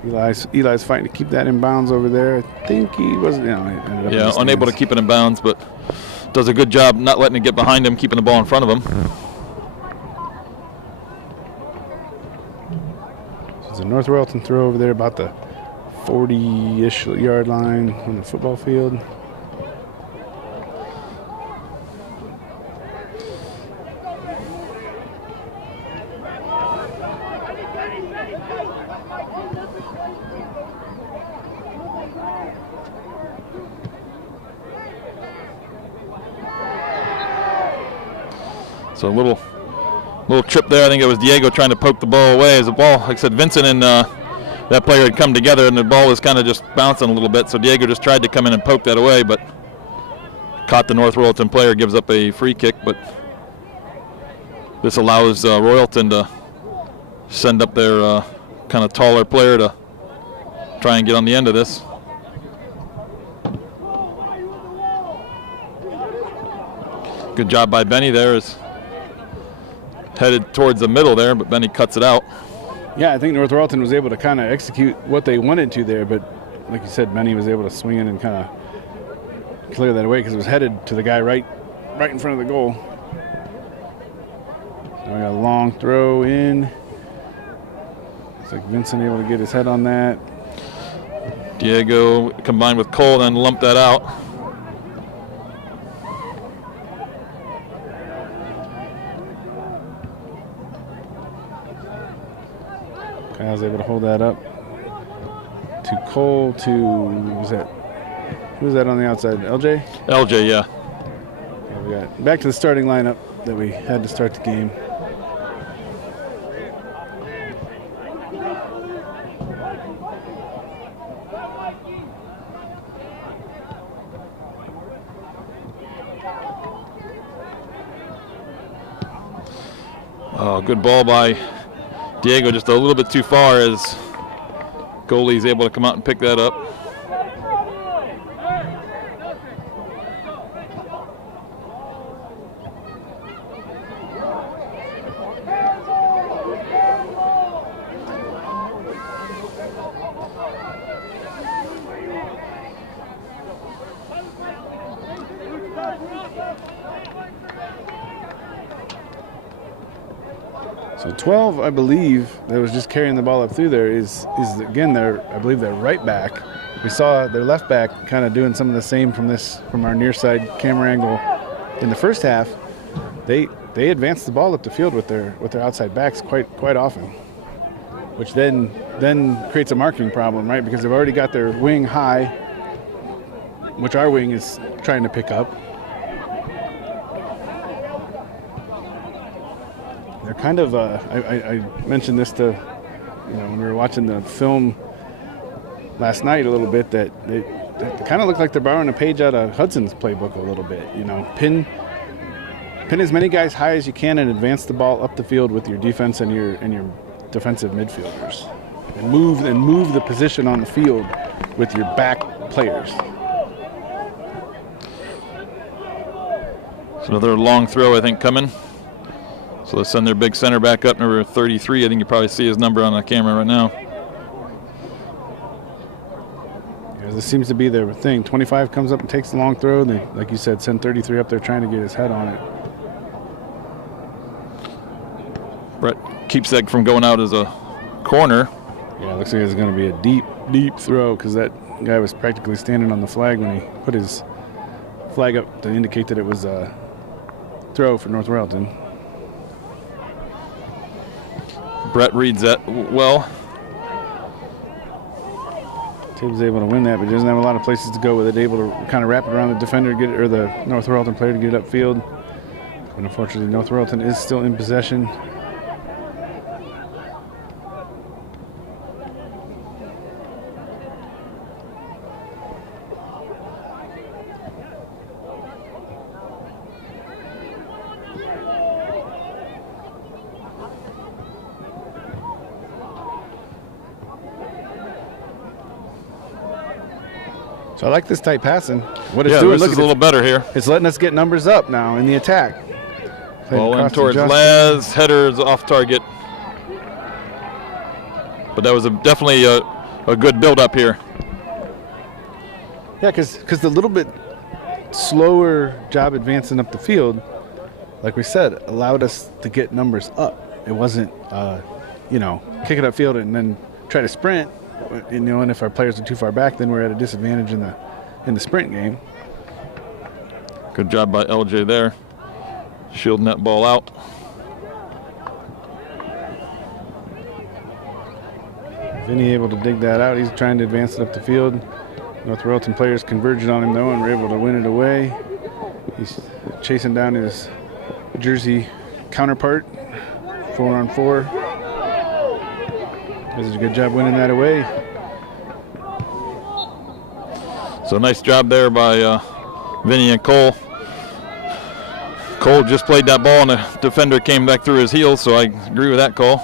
Eli's fighting to keep that in bounds over there. I think he wasn't. Ended up unable to keep it in bounds, but does a good job not letting it get behind him, keeping the ball in front of him. So it's a North Royalton throw over there, about the 40-ish yard line on the football field. So a little trip there. I think it was Diego trying to poke the ball away as the ball. Like I said, Vincent and that player had come together, and the ball was kind of just bouncing a little bit. So Diego just tried to come in and poke that away, but caught the North Royalton player, gives up a free kick. But this allows Royalton to send up their kind of taller player to try and get on the end of this. Good job by Benny there. Is headed towards the middle there, but Benny cuts it out. Yeah, I think North Royalton was able to kind of execute what they wanted to there, but like you said, Benny was able to swing in and kind of clear that away because it was headed to the guy right in front of the goal. So we got a long throw in. Looks like Vincent able to get his head on that. Diego combined with Cole, then lumped that out. Kyle's able to hold that up to Cole to, who was that on the outside? LJ? LJ, yeah. We got back to the starting lineup that we had to start the game. Oh, good ball by Diego, just a little bit too far as goalie's able to come out and pick that up. So 12, I believe, that was just carrying the ball up through there is again I believe their right back. We saw their left back kind of doing some of the same from our near side camera angle in the first half. They advanced the ball up the field with their outside backs quite often, which then creates a marking problem, right? Because they've already got their wing high, which our wing is trying to pick up. They're kind of, I mentioned this to, when we were watching the film last night a little bit, that they kind of look like they're borrowing a page out of Hudson's playbook a little bit. Pin as many guys high as you can and advance the ball up the field with your defense and your defensive midfielders, and move the position on the field with your back players. So another long throw, I think, coming. So they'll send their big center back up, number 33. I think you probably see his number on the camera right now. Yeah, this seems to be their thing. 25 comes up and takes the long throw. They, like you said, send 33 up there trying to get his head on it. Brett keeps that from going out as a corner. Yeah, it looks like it's going to be a deep throw because that guy was practically standing on the flag when he put his flag up to indicate that it was a throw for North Royalton. Brett reads that well. Tibbs able to win that, but he doesn't have a lot of places to go with it. Able to kind of wrap it around the defender, or the North Royalton player to get it upfield. And unfortunately, North Royalton is still in possession. So I like this tight passing. What it's doing, this is a little better here. It's letting us get numbers up now in the attack. Ball in towards Laz. Header's off target. But that was definitely a good build-up here. Yeah, because the little bit slower job advancing up the field, like we said, allowed us to get numbers up. It wasn't, kick it upfield and then try to sprint. And if our players are too far back, then we're at a disadvantage in the sprint game. Good job by LJ there, shielding that ball out. Vinny able to dig that out. He's trying to advance it up the field. North Royalton players converged on him though, and were able to win it away. He's chasing down his Jersey counterpart, 4-on-4. Does a good job winning that away. So nice job there by Vinny and Cole. Cole just played that ball and the defender came back through his heels, so I agree with that, Cole.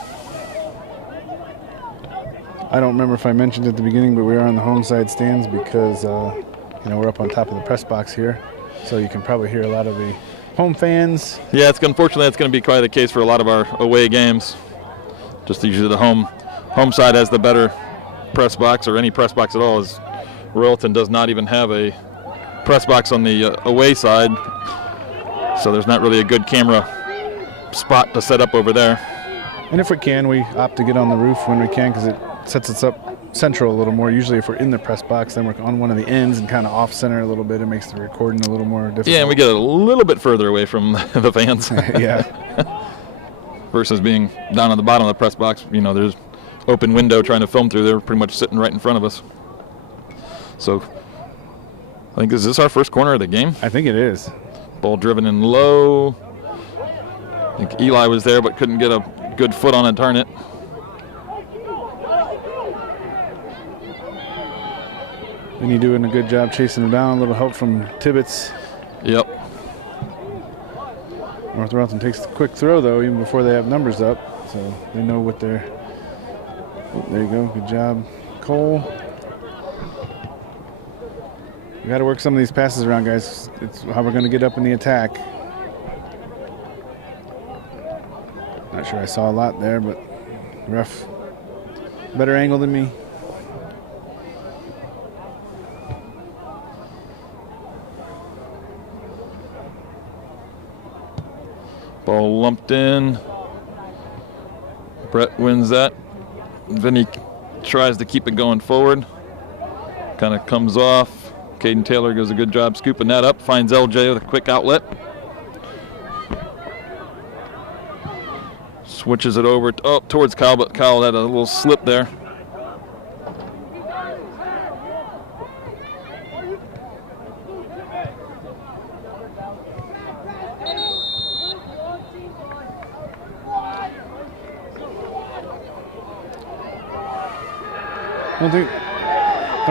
I don't remember if I mentioned at the beginning, but we are on the home side stands because we're up on top of the press box here, so you can probably hear a lot of the home fans. Yeah, unfortunately that's going to be quite the case for a lot of our away games. Just usually the home side has the better press box or any press box at all, as Royalton does not even have a press box on the away side. So there's not really a good camera spot to set up over there. And if we can, we opt to get on the roof when we can because it sets us up central a little more. Usually if we're in the press box, then we're on one of the ends and kind of off center a little bit. It makes the recording a little more difficult. Yeah, and we get a little bit further away from the fans. Yeah. Versus being down on the bottom of the press box. You know, there's open window trying to film through. They're pretty much sitting right in front of us. So I think, is this our first corner of the game? I think it is. Ball driven in low. I think Eli was there but couldn't get a good foot on it, darn it. And you doing a good job chasing him down. A little help from Tibbetts. Yep. North Royalton takes the quick throw, though, even before they have numbers up. So they know what they're... Oh, there you go. Good job, Cole. We got to work some of these passes around, guys. It's how we're going to get up in the attack. Not sure I saw a lot there, but ref, better angle than me. Ball lumped in. Brett wins that. Vinny tries to keep it going forward. Kind of comes off. Caden Taylor does a good job scooping that up. Finds LJ with a quick outlet. Switches it over towards Kyle, but Kyle had a little slip there. I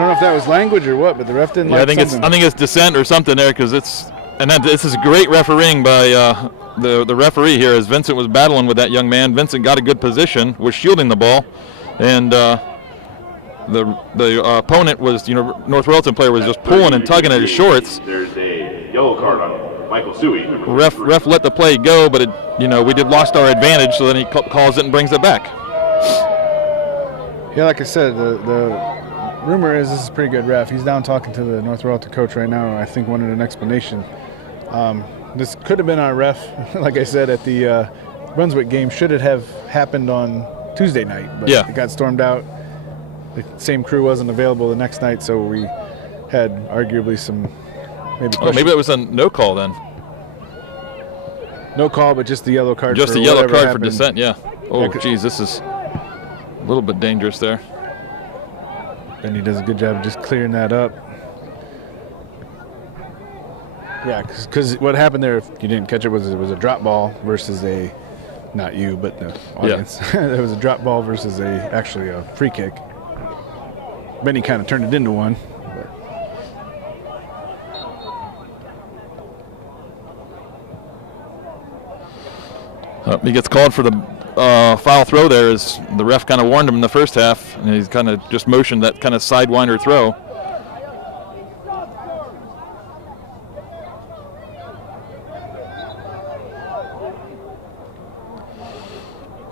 don't know if that was language or what, but the ref didn't like something. I think it's dissent or something there, because this is great refereeing by the referee here, as Vincent was battling with that young man. Vincent got a good position, was shielding the ball, and the opponent was, North Royalton player was just pulling and tugging at his shorts. There's a yellow card on Michael Suey. Ref let the play go, but we did lost our advantage, so then he calls it and brings it back. Yeah, like I said, the rumor is this is a pretty good ref. He's down talking to the North Royalton coach right now, and I think wanted an explanation. This could have been our ref, like I said, at the Brunswick game. Should it have happened on Tuesday night, but it got stormed out. The same crew wasn't available the next night, so we had arguably some maybe it was a no call then. No call, but just the yellow card. Just the yellow card for dissent, yeah. Oh, geez, this is a little bit dangerous there. And he does a good job of just clearing that up. Yeah, because what happened there, if you didn't catch it, was a drop ball versus not you, but the audience. Yeah. There was a drop ball versus actually a free kick. Benny kind of turned it into one. He gets called for the foul throw there, as the ref kind of warned him in the first half, and he's kind of just motioned that kind of sidewinder throw.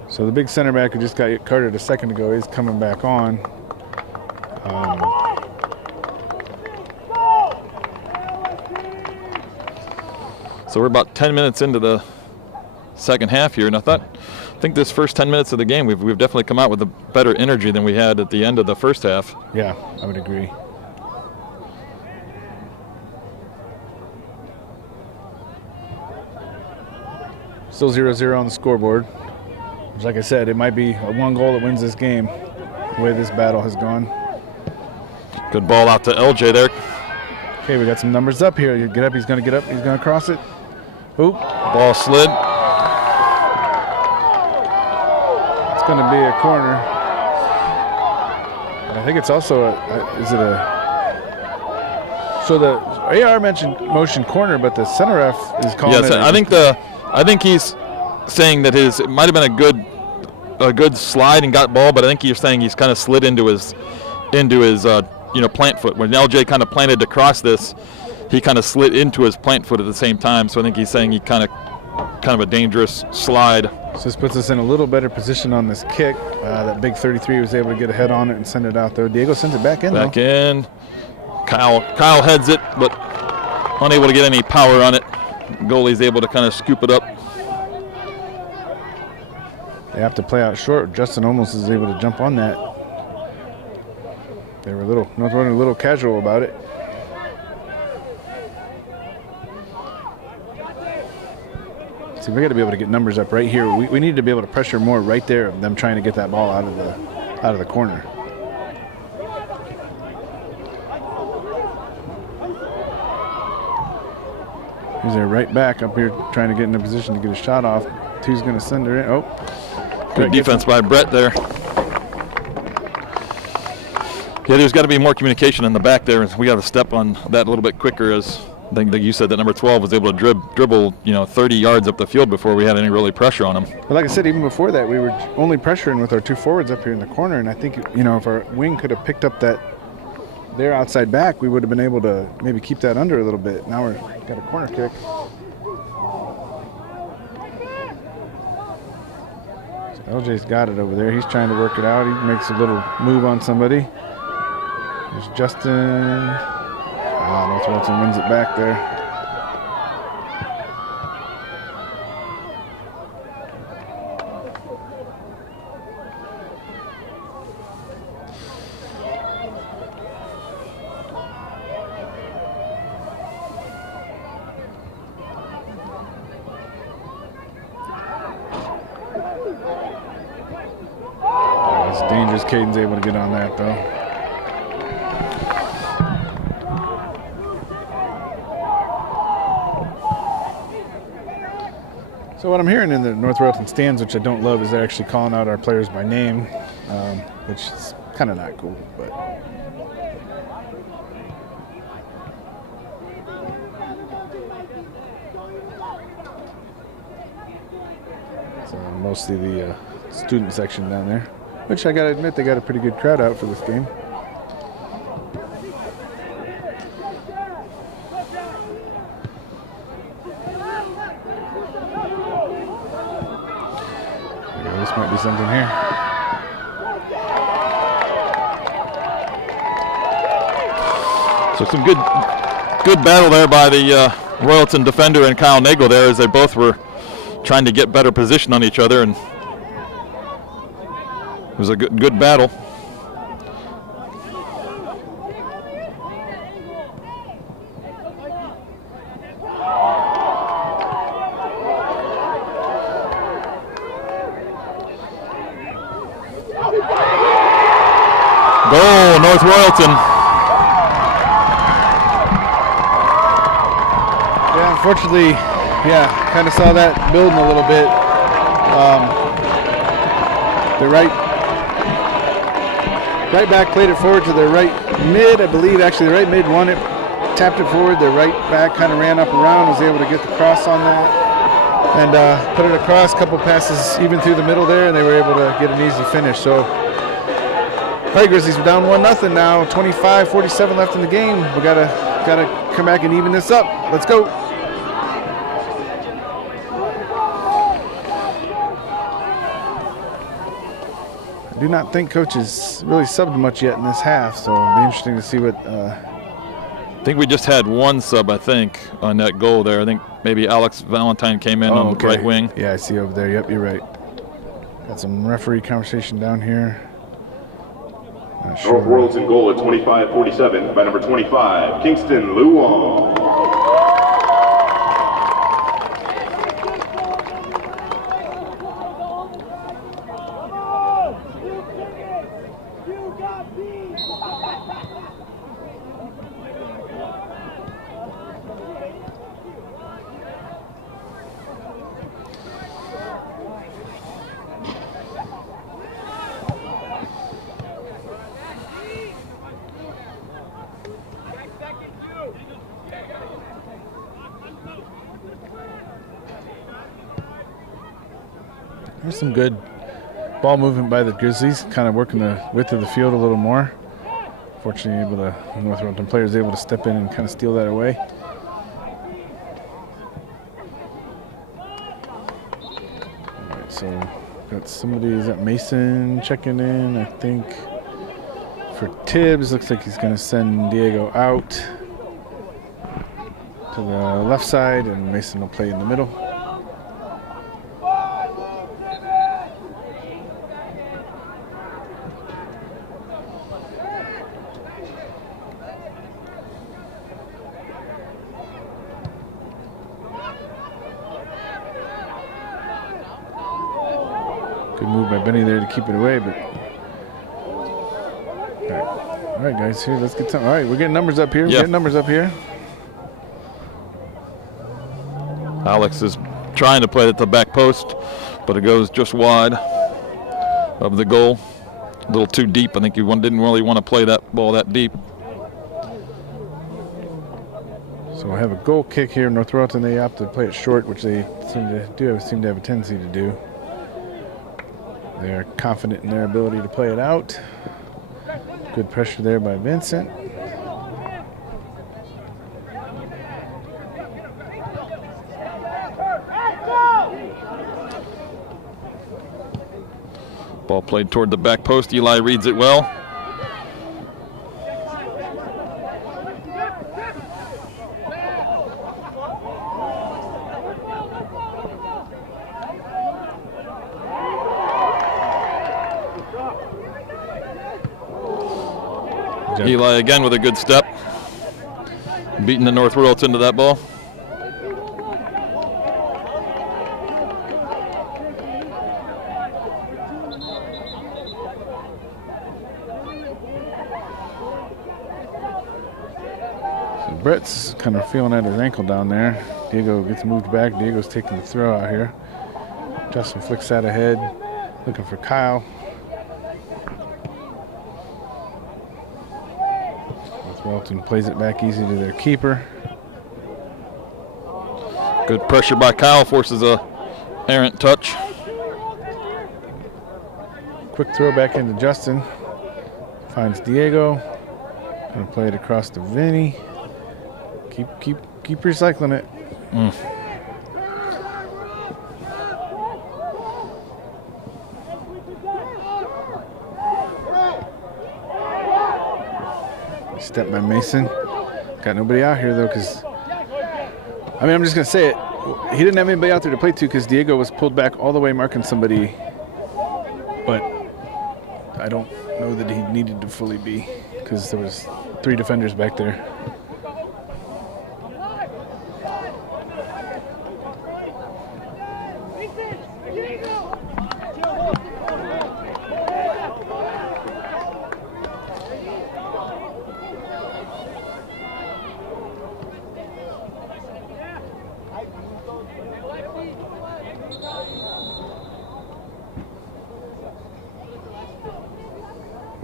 So the big center back who just got carded a second ago, he's coming back on. So we're about 10 minutes into the second half here, and I think this first 10 minutes of the game, we've definitely come out with a better energy than we had at the end of the first half. Yeah, I would agree. Still 0-0 on the scoreboard. Which, like I said, it might be a one goal that wins this game, the way this battle has gone. Good ball out to LJ there. Okay, we got some numbers up here. Get up, he's going to get up, he's going to cross it. Oop. Ball slid. It's going to be a corner. I think it's also so the AR mentioned motion corner, but the center ref is calling it. Yes, I think he's saying that it might have been a good slide and got ball, but I think you're saying he's kind of slid into his plant foot. When LJ kind of planted to cross this, he kind of slid into his plant foot at the same time. So I think he's saying he kind of a dangerous slide. So this puts us in a little better position on this kick. That big 33 was able to get a head on it and send it out there. Diego sends it back in. Back in. Kyle heads it, but unable to get any power on it. Goalie's able to kind of scoop it up. They have to play out short. Justin almost is able to jump on that. They were a little casual about it. See, we got to be able to get numbers up right here. We need to be able to pressure more right there of them trying to get that ball out of the corner. Here's their right back up here trying to get in a position to get a shot off. Two's going to send her in. Oh, good defense by Brett there. Yeah, there's got to be more communication in the back there. We got to step on that a little bit quicker, as I think that you said that number 12 was able to dribble 30 yards up the field before we had any really pressure on him. But like I said, even before that, we were only pressuring with our two forwards up here in the corner, and I think if our wing could have picked up their outside back, we would have been able to maybe keep that under a little bit. Now we've got a corner kick. So LJ's got it over there. He's trying to work it out. He makes a little move on somebody. There's Justin. North wins it back there. It's dangerous. Caden's able to get on that though. So what I'm hearing in the North Royalton stands, which I don't love, is they're actually calling out our players by name, which is kind of not cool. But so mostly the student section down there, which I gotta admit they got a pretty good crowd out for this game. Might be something here. So some good battle there by the Royalton defender and Kyle Nagel there, as they both were trying to get better position on each other, and it was a good battle. Goal, North Royalton. Yeah, unfortunately, kind of saw that building a little bit. The right back played it forward to the right mid, I believe. Actually, the right mid won it, tapped it forward. The right back kind of ran up around, was able to get the cross on that, and put it across. A couple passes even through the middle there, and they were able to get an easy finish. So. All right, Grizzlies, we're down 1-0 now. 25-47 left in the game. We gotta come back and even this up. Let's go. I do not think Coach has really subbed much yet in this half, so it'll be interesting to see what. I think we just had one sub, I think, on that goal there. I think maybe Alex Valentine came in on the right wing. Yeah, I see over there. Yep, you're right. Got some referee conversation down here. North Royalton goal at 25-47 by number 25, Kingston Luong. There's some good ball movement by the Grizzlies, kind of working the width of the field a little more. Fortunately, the North Royalton players able to step in and kind of steal that away. All right, so got somebody, is that Mason checking in, I think, for Tibbs. Looks like he's going to send Diego out to the left side, and Mason will play in the middle. Good move by Benny there to keep it away, but all right, guys, here, let's get some. All right, we're getting numbers up here. Yep. We're getting numbers up here. Alex is trying to play it at the back post, but it goes just wide of the goal. A little too deep. I think he didn't really want to play that ball that deep. So we'll have a goal kick here. North Royalton, they opt to play it short, which they seem to have a tendency to do. They're confident in their ability to play it out. Good pressure there by Vincent. Ball played toward the back post. Eli reads it well. Eli again with a good step, beating the North Royalton to that ball. So Brett's kind of feeling at his ankle down there. Diego gets moved back. Diego's taking the throw out here. Justin flicks that ahead, looking for Kyle. Royalton plays it back easy to their keeper. Good pressure by Kyle, forces a errant touch. Quick throw back into Justin. Finds Diego. Gonna play it across to Vinny. Keep recycling it. Step by Mason. Got nobody out here though, because I'm just gonna say it. He didn't have anybody out there to play to because Diego was pulled back all the way marking somebody, but I don't know that he needed to fully be because there was 3 defenders back there.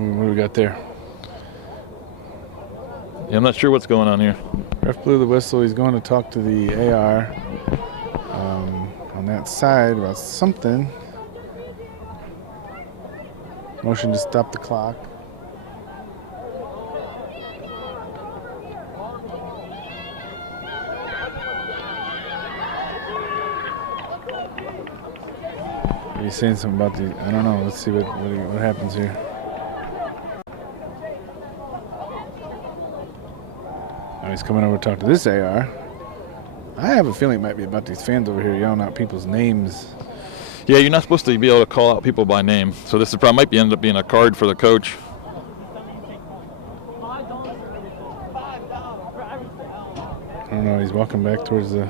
What do we got there? Yeah, I'm not sure what's going on here. Ref blew the whistle. He's going to talk to the AR on that side about something. Motion to stop the clock. He's saying something about the. I don't know. Let's see what happens here. Now he's coming over to talk to this AR. I have a feeling it might be about these fans over here yelling out people's names. Yeah, you're not supposed to be able to call out people by name. So this probably might end up being a card for the coach. I don't know. He's walking back towards the.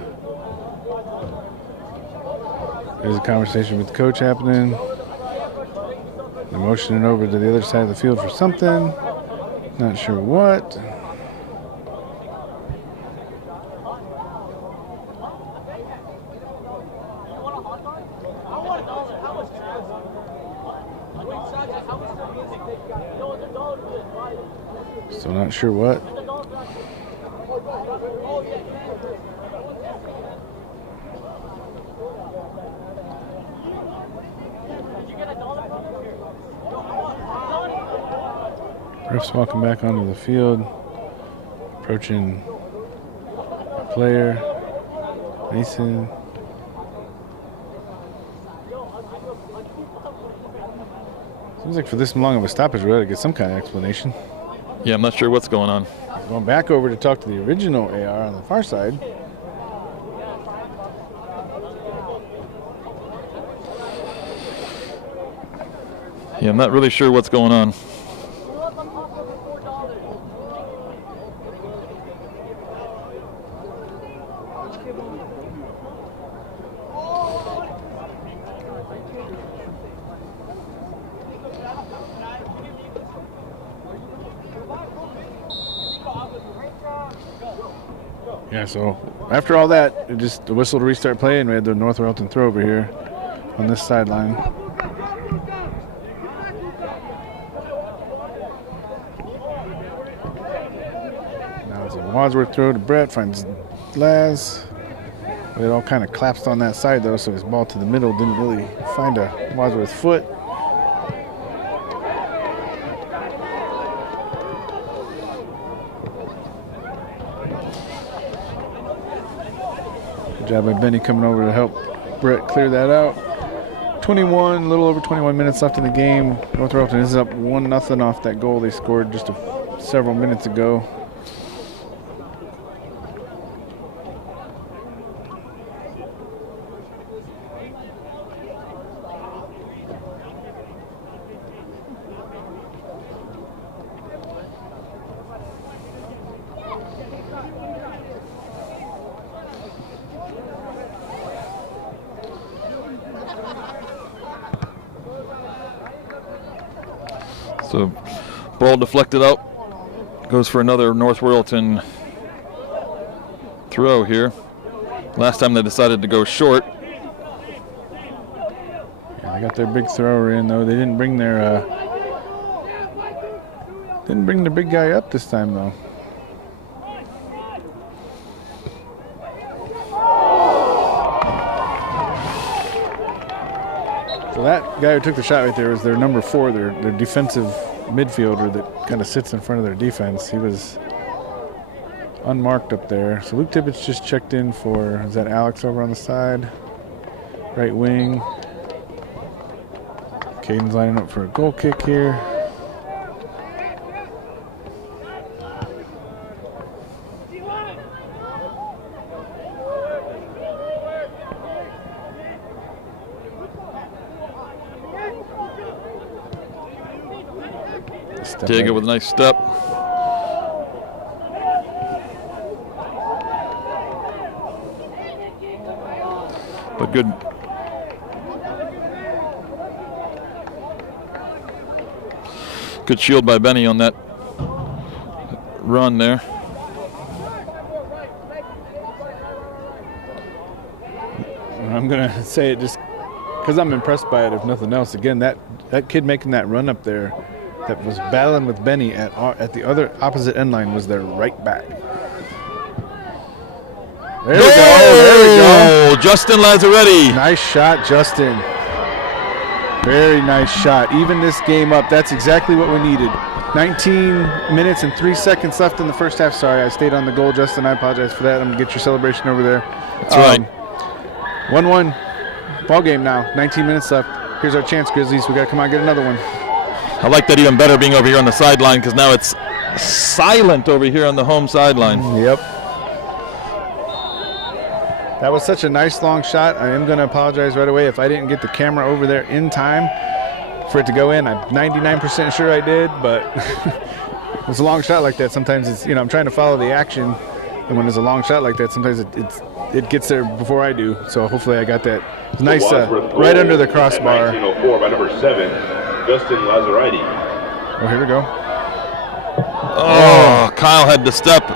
There's a conversation with the coach happening. They're motioning over to the other side of the field for something. Not sure what. Still not sure what. Ref's walking back onto the field, approaching a player, Mason. Seems like for this long of a stoppage, we ought to get some kind of explanation. Yeah, I'm not sure what's going on. Going back over to talk to the original AR on the far side. Yeah, I'm not really sure what's going on. Yeah, so after all that, it just the whistle to restart play, and we had the North Royalton throw over here on this sideline. Now it's a Wadsworth throw to Brett, finds Laz. It all kind of collapsed on that side, though, so his ball to the middle didn't really find a Wadsworth foot. Good job by Benny coming over to help Brett clear that out. 21, a little over 21 minutes left in the game. North Royalton is up 1-0 off that goal they scored just several minutes ago. So ball deflected out. Goes for another North Royalton throw here. Last time they decided to go short. Yeah, they got their big thrower in, though. They didn't bring their big guy up this time, though. So that guy who took the shot right there was their number 4, their defensive midfielder that kind of sits in front of their defense. He was unmarked up there. So Luke Tippett's just checked in for, is that Alex over on the side? Right wing. Caden's lining up for a goal kick here. Diego with a nice step. But good. Good shield by Benny on that run there. I'm going to say it just because I'm impressed by it, if nothing else. Again, that kid making that run up there that was battling with Benny at the other opposite end line was their right back. There we go. There we go. Justin Lazzaretti. Nice shot, Justin. Very nice shot. Even this game up. That's exactly what we needed. 19 minutes and 3 seconds left in the first half. Sorry, I stayed on the goal, Justin. I apologize for that. I'm going to get your celebration over there. That's right. 1-1. Ball game now. 19 minutes left. Here's our chance, Grizzlies. We got to come out and get another one. I like that even better being over here on the sideline because now it's silent over here on the home sideline. Yep. That was such a nice long shot. I am going to apologize right away if I didn't get the camera over there in time for it to go in. I'm 99% sure I did, but it was a long shot like that. Sometimes it's, I'm trying to follow the action, and when there's a long shot like that, sometimes it gets there before I do. So hopefully I got that nice right under the crossbar. 1904 by number 7, Justin Lazzaretti. Oh, here we go. Oh, Kyle had to step,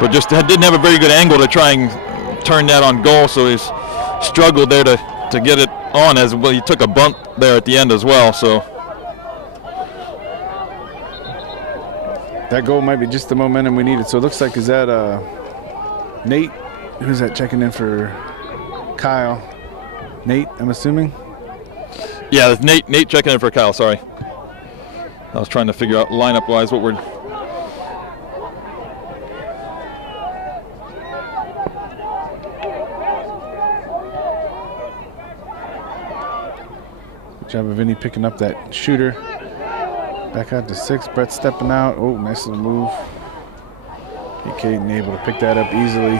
but just didn't have a very good angle to try and turn that on goal, so he's struggled there to get it on as well. He took a bump there at the end as well, so that goal might be just the momentum we needed. So it looks like, is that Nate? Who's that checking in for Kyle? Nate, I'm assuming? Yeah, that's Nate checking in for Kyle, sorry. I was trying to figure out lineup wise what we're job of Vinny picking up that shooter. Back out to 6. Brett stepping out. Oh, nice little move. Caden able to pick that up easily.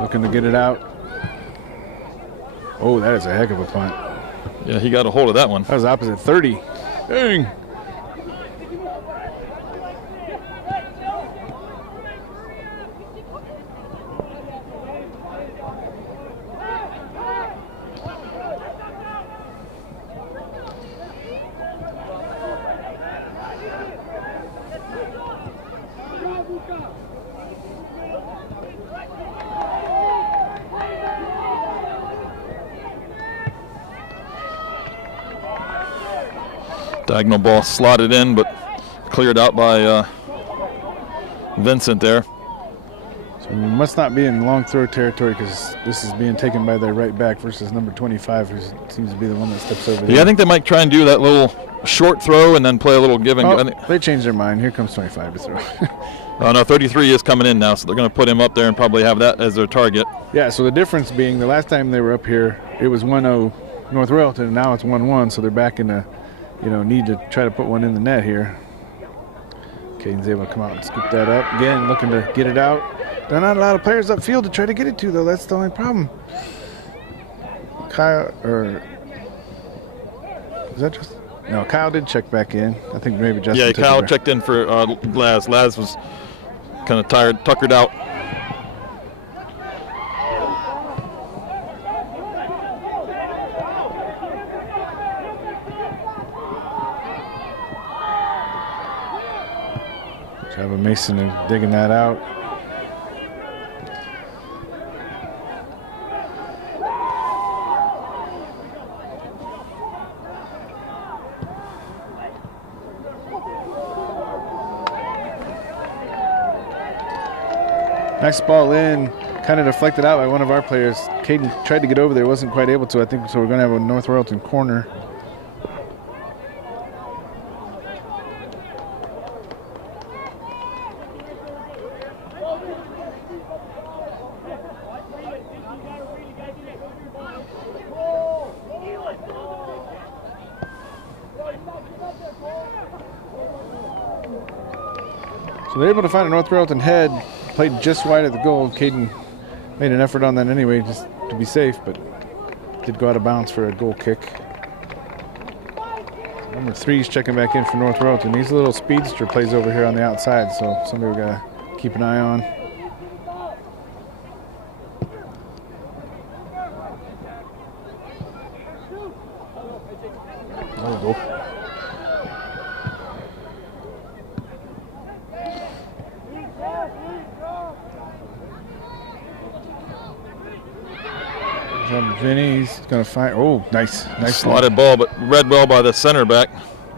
Looking to get it out. Oh, that is a heck of a punt. Yeah, he got a hold of that one. That was opposite 30. Dang. Diagonal ball slotted in, but cleared out by Vincent there. So we must not be in long throw territory because this is being taken by their right back versus number 25, who seems to be the one that steps over there. Yeah, I think they might try and do that little short throw and then play a little give and go. They changed their mind. Here comes 25 to throw. Oh, no, 33 is coming in now, so they're going to put him up there and probably have that as their target. Yeah, so the difference being the last time they were up here, it was 1-0 North Royalton, and now it's 1-1, so they're back in the, need to try to put one in the net here. Caden's able to come out and scoop that up. Again, looking to get it out. There are not a lot of players upfield to try to get it to, though. That's the only problem. Kyle did check back in. I think maybe Justin. Yeah, Kyle checked in for Laz. Laz was kind of tired, tuckered out. Job of Mason and digging that out. Nice ball in, kind of deflected out by one of our players. Caden tried to get over there, wasn't quite able to, I think, so we're going to have a North Royalton corner. So they're able to find a North Royalton head. Played just wide of the goal. Caden made an effort on that anyway, just to be safe, but did go out of bounds for a goal kick. Number 3's checking back in for North Royalton. He's a little speedster, plays over here on the outside, so somebody we got to keep an eye on. That'll go. Vinny's gonna find. Oh, nice Slotted ball, but read well by the center back.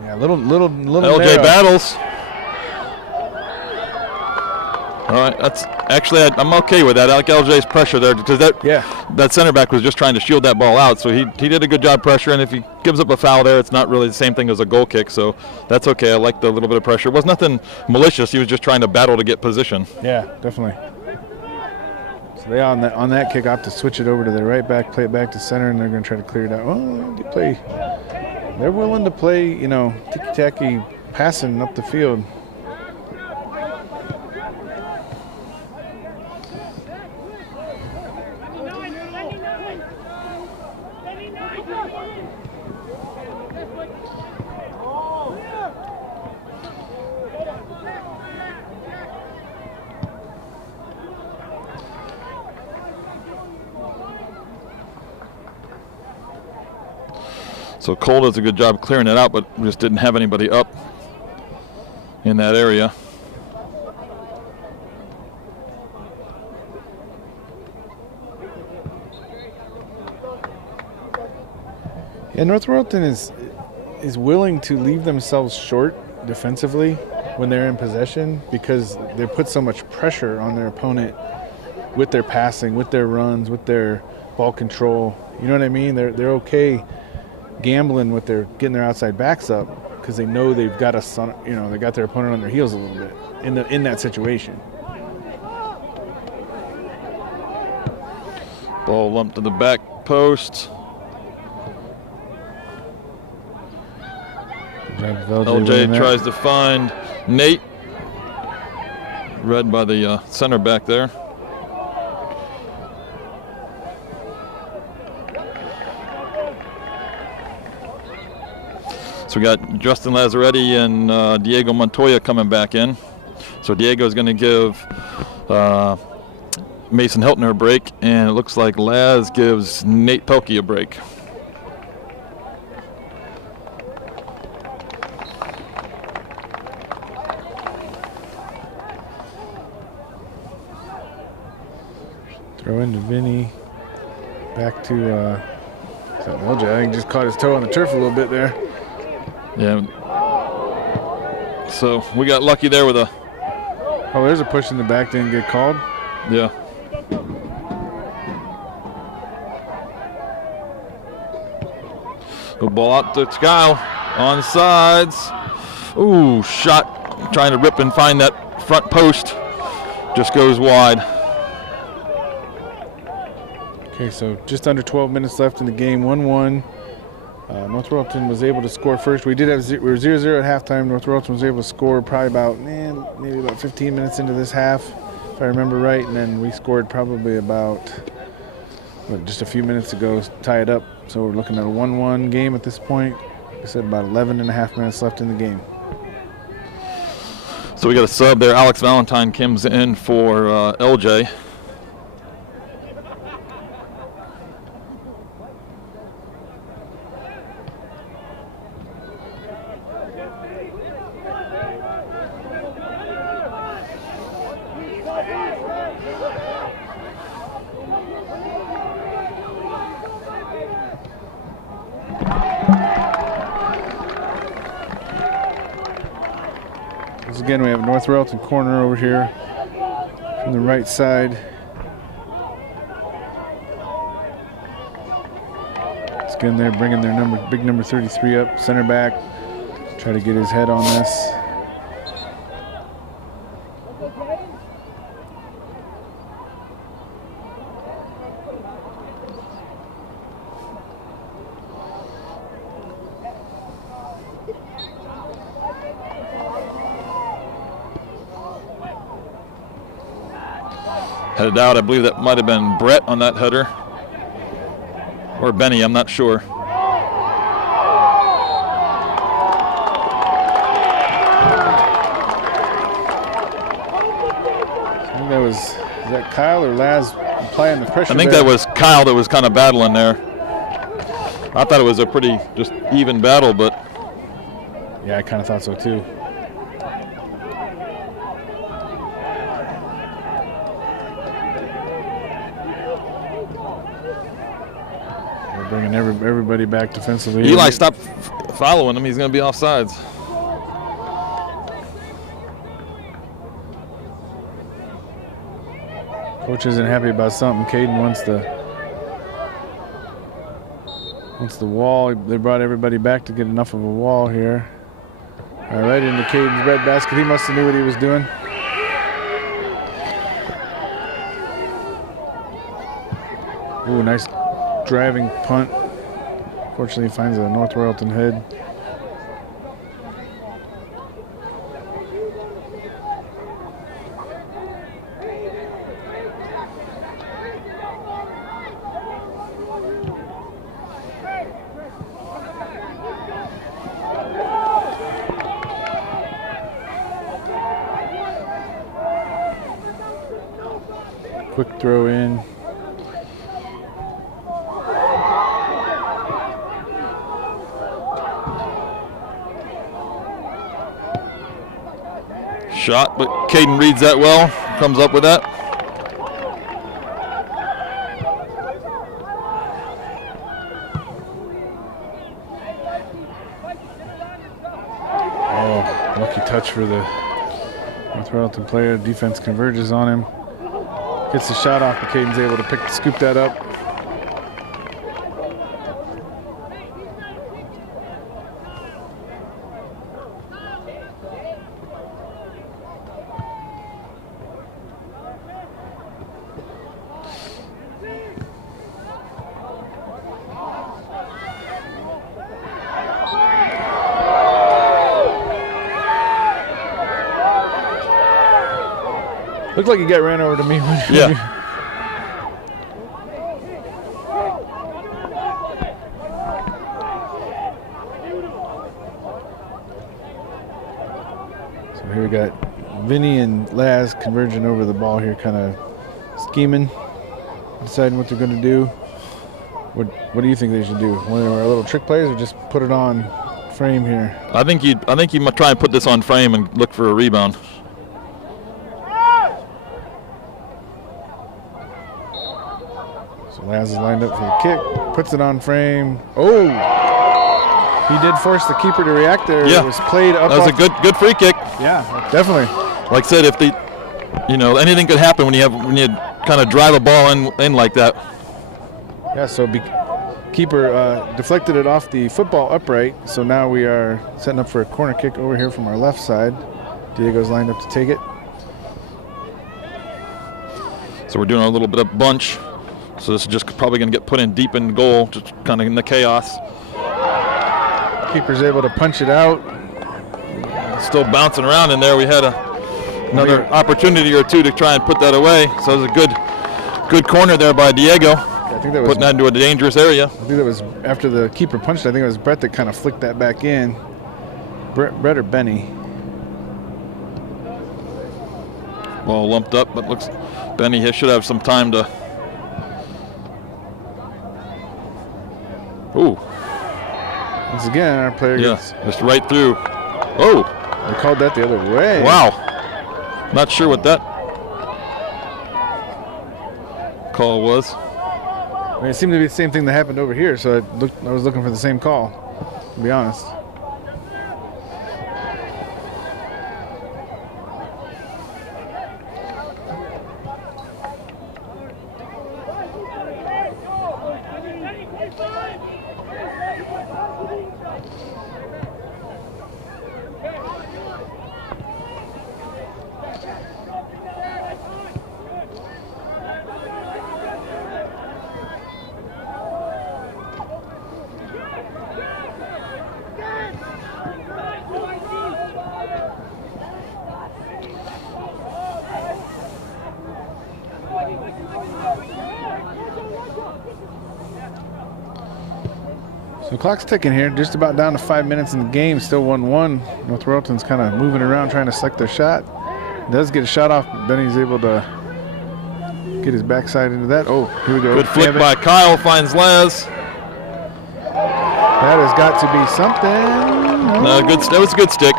Yeah, little. LJ narrow. battles. All right, that's actually I'm okay with that. I like LJ's pressure there because that center back was just trying to shield that ball out. So he did a good job pressuring. If he gives up a foul there, it's not really the same thing as a goal kick. So that's okay. I like the little bit of pressure. It was nothing malicious. He was just trying to battle to get position. Yeah, definitely. They on that kick off to switch it over to their right back, play it back to center, and they're going to try to clear it out. Oh, they play. They're willing to play, ticky-tacky passing up the field. So Cole does a good job clearing it out, but just didn't have anybody up in that area. Yeah, North Royalton is willing to leave themselves short defensively when they're in possession because they put so much pressure on their opponent with their passing, with their runs, with their ball control. You know what I mean? They're okay gambling with getting their outside backs up because they know they've got they got their opponent on their heels a little bit in that situation. Ball lumped to the back post. LJ tries to find Nate. Read by the center back there. So we got Justin Lazzaretti and Diego Montoya coming back in. So Diego's going to give Mason Heltner a break, and it looks like Laz gives Nate Pelkey a break. Throw into Vinny. Back to LJ. I think just caught his toe on the turf a little bit there. Yeah. So we got lucky there with a. Oh, there's a push in the back, didn't get called. Yeah. Good ball out to Kyle. On sides. Ooh, shot. Trying to rip and find that front post. Just goes wide. Okay, so just under 12 minutes left in the game, 1-1. North Royalton was able to score first. We were 0-0 at halftime. North Royalton was able to score probably about maybe about 15 minutes into this half, if I remember right, and then we scored probably about just a few minutes ago, tie it up. So we're looking at a 1-1 game at this point. Like I said, about 11 and a half minutes left in the game. So we got a sub there. Alex Valentine comes in for LJ. Again, we have North Royalton corner over here from the right side. It's again they're bringing their big number 33 up, center back. Try to get his head on this. Headed out, I believe that might have been Brett on that header. Or Benny, I'm not sure. I think that was, is that Kyle or Laz applying the pressure? I think there? that was Kyle that was kind of battling there. I thought it was a pretty just even battle, but. Yeah, I kind of thought so too. Bringing everybody back defensively. Eli, stop following him. He's going to be offsides. Coach isn't happy about something. Caden wants the wall. They brought everybody back to get enough of a wall here. All right, into Caden's red basket. He must have knew what he was doing. Ooh, nice driving punt. Fortunately, finds a North Royalton head. Quick throw in. Shot, but Caden reads that well, comes up with that. Oh, lucky touch for the North Royalton player. Defense converges on him. Gets the shot off, but Caden's able to scoop that up. Looked like he got ran over to me. Yeah. So here we got Vinny and Laz converging over the ball here, kind of scheming, deciding what they're going to do. What do you think they should do? One of our little trick plays, or just put it on frame here? I think you might try and put this on frame and look for a rebound. So Laz is lined up for the kick, puts it on frame. Oh! He did force the keeper to react there. Yeah. It was played up. That was a good free kick. Yeah, definitely. Like I said, if anything could happen when you kind of drive a ball in like that. Yeah, so keeper deflected it off the football upright. So now we are setting up for a corner kick over here from our left side. Diego's lined up to take it. So we're doing a little bit of bunch. So this is just probably going to get put in deep in goal, just kind of in the chaos. Keeper's able to punch it out. Still bouncing around in there. We had another opportunity or two to try and put that away. So it was a good corner there by Diego. I think that was putting that into a dangerous area. I think that was after the keeper punched. I think it was Brett that kind of flicked that back in. Brett or Benny. Ball lumped up, but looks Benny should have some time to. Ooh. Once again, our player gets. Just right through. Oh. They called that the other way. Wow. Not sure what that call was. I mean, it seemed to be the same thing that happened over here, so I was looking for the same call, to be honest. So clock's ticking here, just about down to 5 minutes in the game, still 1-1. North Royalton's kind of moving around trying to select their shot. Does get a shot off, but then he's able to get his backside into that. Oh, here we go. Good flick by Kyle, finds Laz. That has got to be something. No, that was a good stick.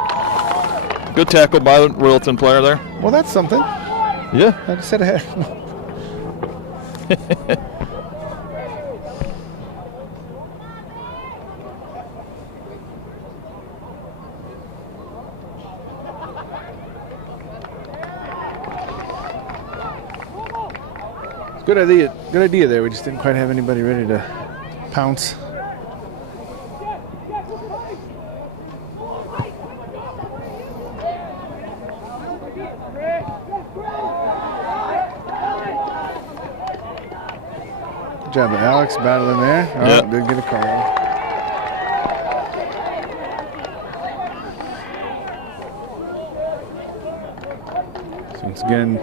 Good tackle by the Royalton player there. Well, that's something. Yeah. I just said ahead. Good idea there. We just didn't quite have anybody ready to pounce. Good job of Alex battling there. Oh, yep. Did get a call. So once again,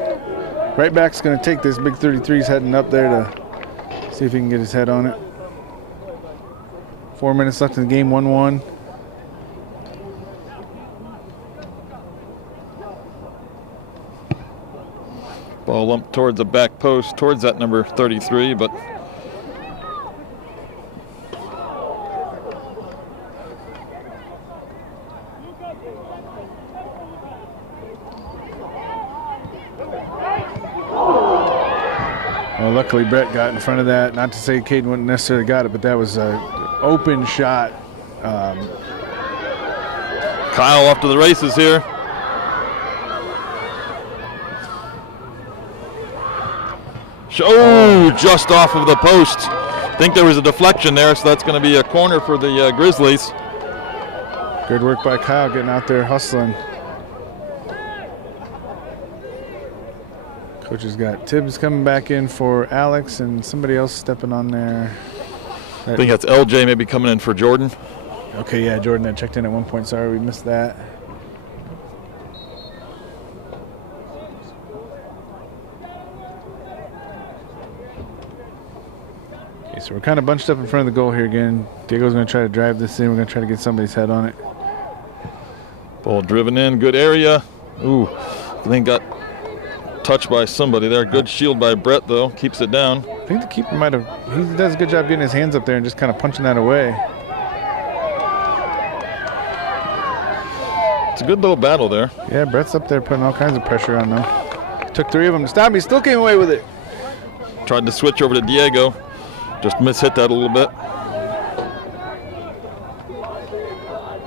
right back's going to take this. Big 33's heading up there to see if he can get his head on it. 4 minutes left in the game, 1-1. Ball lumped towards the back post, towards that number 33, but well, luckily Brett got in front of that. Not to say Caden wouldn't necessarily got it, but that was an open shot. Kyle off to the races here. Oh, just off of the post. I think there was a deflection there, so that's going to be a corner for the Grizzlies. Good work by Kyle getting out there hustling. Coach has got Tibbs coming back in for Alex and somebody else stepping on there. I think that's LJ maybe coming in for Jordan. Okay, yeah, Jordan had checked in at one point. Sorry, we missed that. Okay, so we're kind of bunched up in front of the goal here again. Diego's going to try to drive this in. We're going to try to get somebody's head on it. Ball driven in, good area. Ooh, I think got touched by somebody there. Good shield by Brett, though. Keeps it down. I think the keeper might have, he does a good job getting his hands up there and just kind of punching that away. It's a good little battle there. Yeah, Brett's up there putting all kinds of pressure on them. Took 3 of them to stop me, still came away with it. Tried to switch over to Diego. Just mishit that a little bit.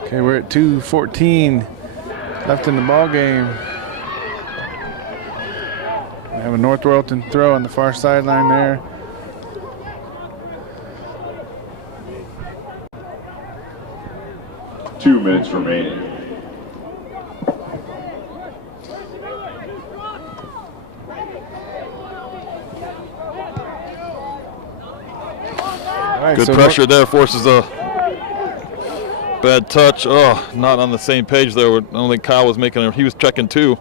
Okay, we're at 2:14 left in the ball game. We have a North Royalton throw on the far sideline there. Two minutes remaining. All right, Good so pressure there, forces a bad touch. Oh, not on the same page there. I don't think Kyle was making it. He was checking 2.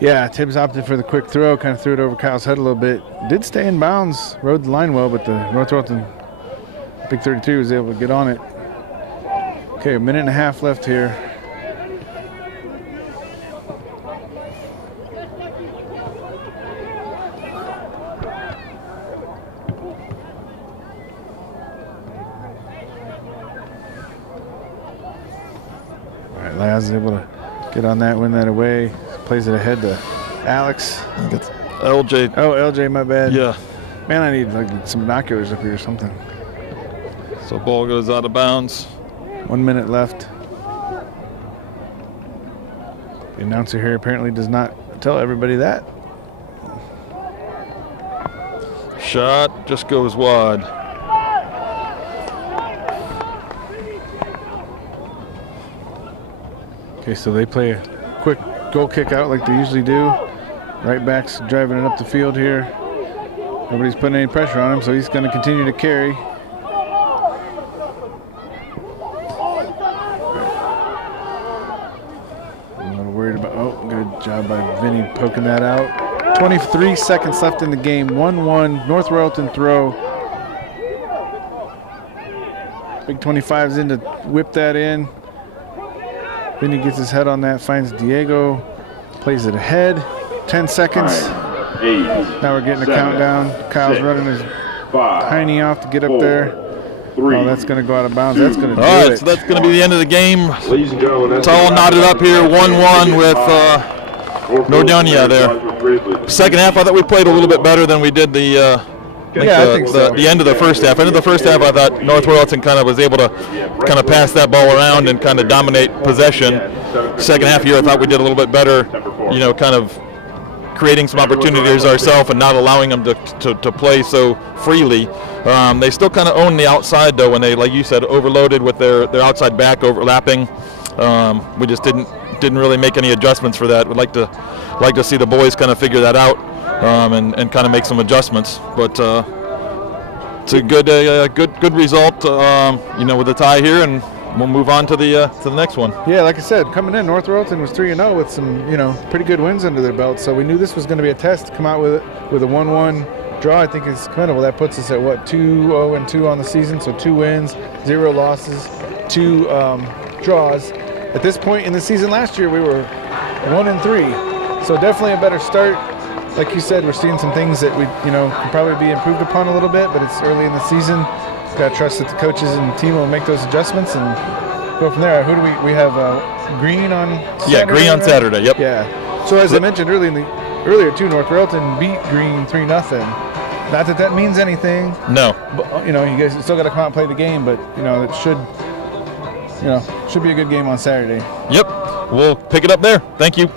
Yeah, Tibbs opted for the quick throw, kind of threw it over Kyle's head a little bit. Did stay in bounds, rode the line well, but the North Royalton Big 32 was able to get on it. Okay, a minute and a half left here. All right, Laz is able to get on that, win that away. Plays it ahead to Alex. I think it's LJ. Oh, LJ, my bad. Yeah. Man, I need like some binoculars up here or something. So ball goes out of bounds. 1 minute left. The announcer here apparently does not tell everybody that. Shot just goes wide. Okay, so they play a quick goal kick out like they usually do. Right back's driving it up the field here. Nobody's putting any pressure on him, so he's going to continue to carry. I'm a little worried about, oh, good job by Vinny poking that out. 23 seconds left in the game, 1-1, North Royalton throw. Big 25's in to whip that in. Vinny gets his head on that, finds Diego, plays it ahead. 10 seconds. 9, 8, now we're getting a 7, countdown. Kyle's 6, running his 5, tiny off to get up 4, there. 3. Oh, that's going to go out of bounds. That's going to do All right, it. so that's going to be the end of the game. Ladies and gentlemen, It's all knotted up here, 1-1 with Nordonia there. Second half, I thought we played a little bit better than we did the I think so. the end of the first half. End of the first half, I thought North Royalton kind of was able to kind of pass that ball around and kind of dominate possession. Second half here, I thought we did a little bit better, you know, kind of creating some opportunities ourselves and not allowing them to play so freely. They still kind of own the outside, though, when they, like you said, overloaded with their outside back overlapping. We just didn't really make any adjustments for that. We'd like to see the boys kind of figure that out and kind of make some adjustments. But it's a good result, you know, with the tie here, and we'll move on to the next one. Yeah, like I said, coming in, North Royalton was 3-0 with some, you know, pretty good wins under their belt. So we knew this was going to be a test to come out with a 1-1 draw. I think is commendable. That puts us at what, 2-0-2 on the season. So 2 wins, 0 losses, 2 draws. At this point in the season last year, we were 1-3. So definitely a better start. Like you said, we're seeing some things that we, you know, can probably be improved upon a little bit, but it's early in the season. Got to trust that the coaches and the team will make those adjustments and go from there. Who do we have? Green on Saturday? Yeah, Green on Saturday, yep. Yeah. So as I mentioned earlier too, North Royalton beat Green 3-0. Not that that means anything. No. But, you know, you guys still got to come out and play the game, but, you know, it should be a good game on Saturday. Yep. We'll pick it up there. Thank you.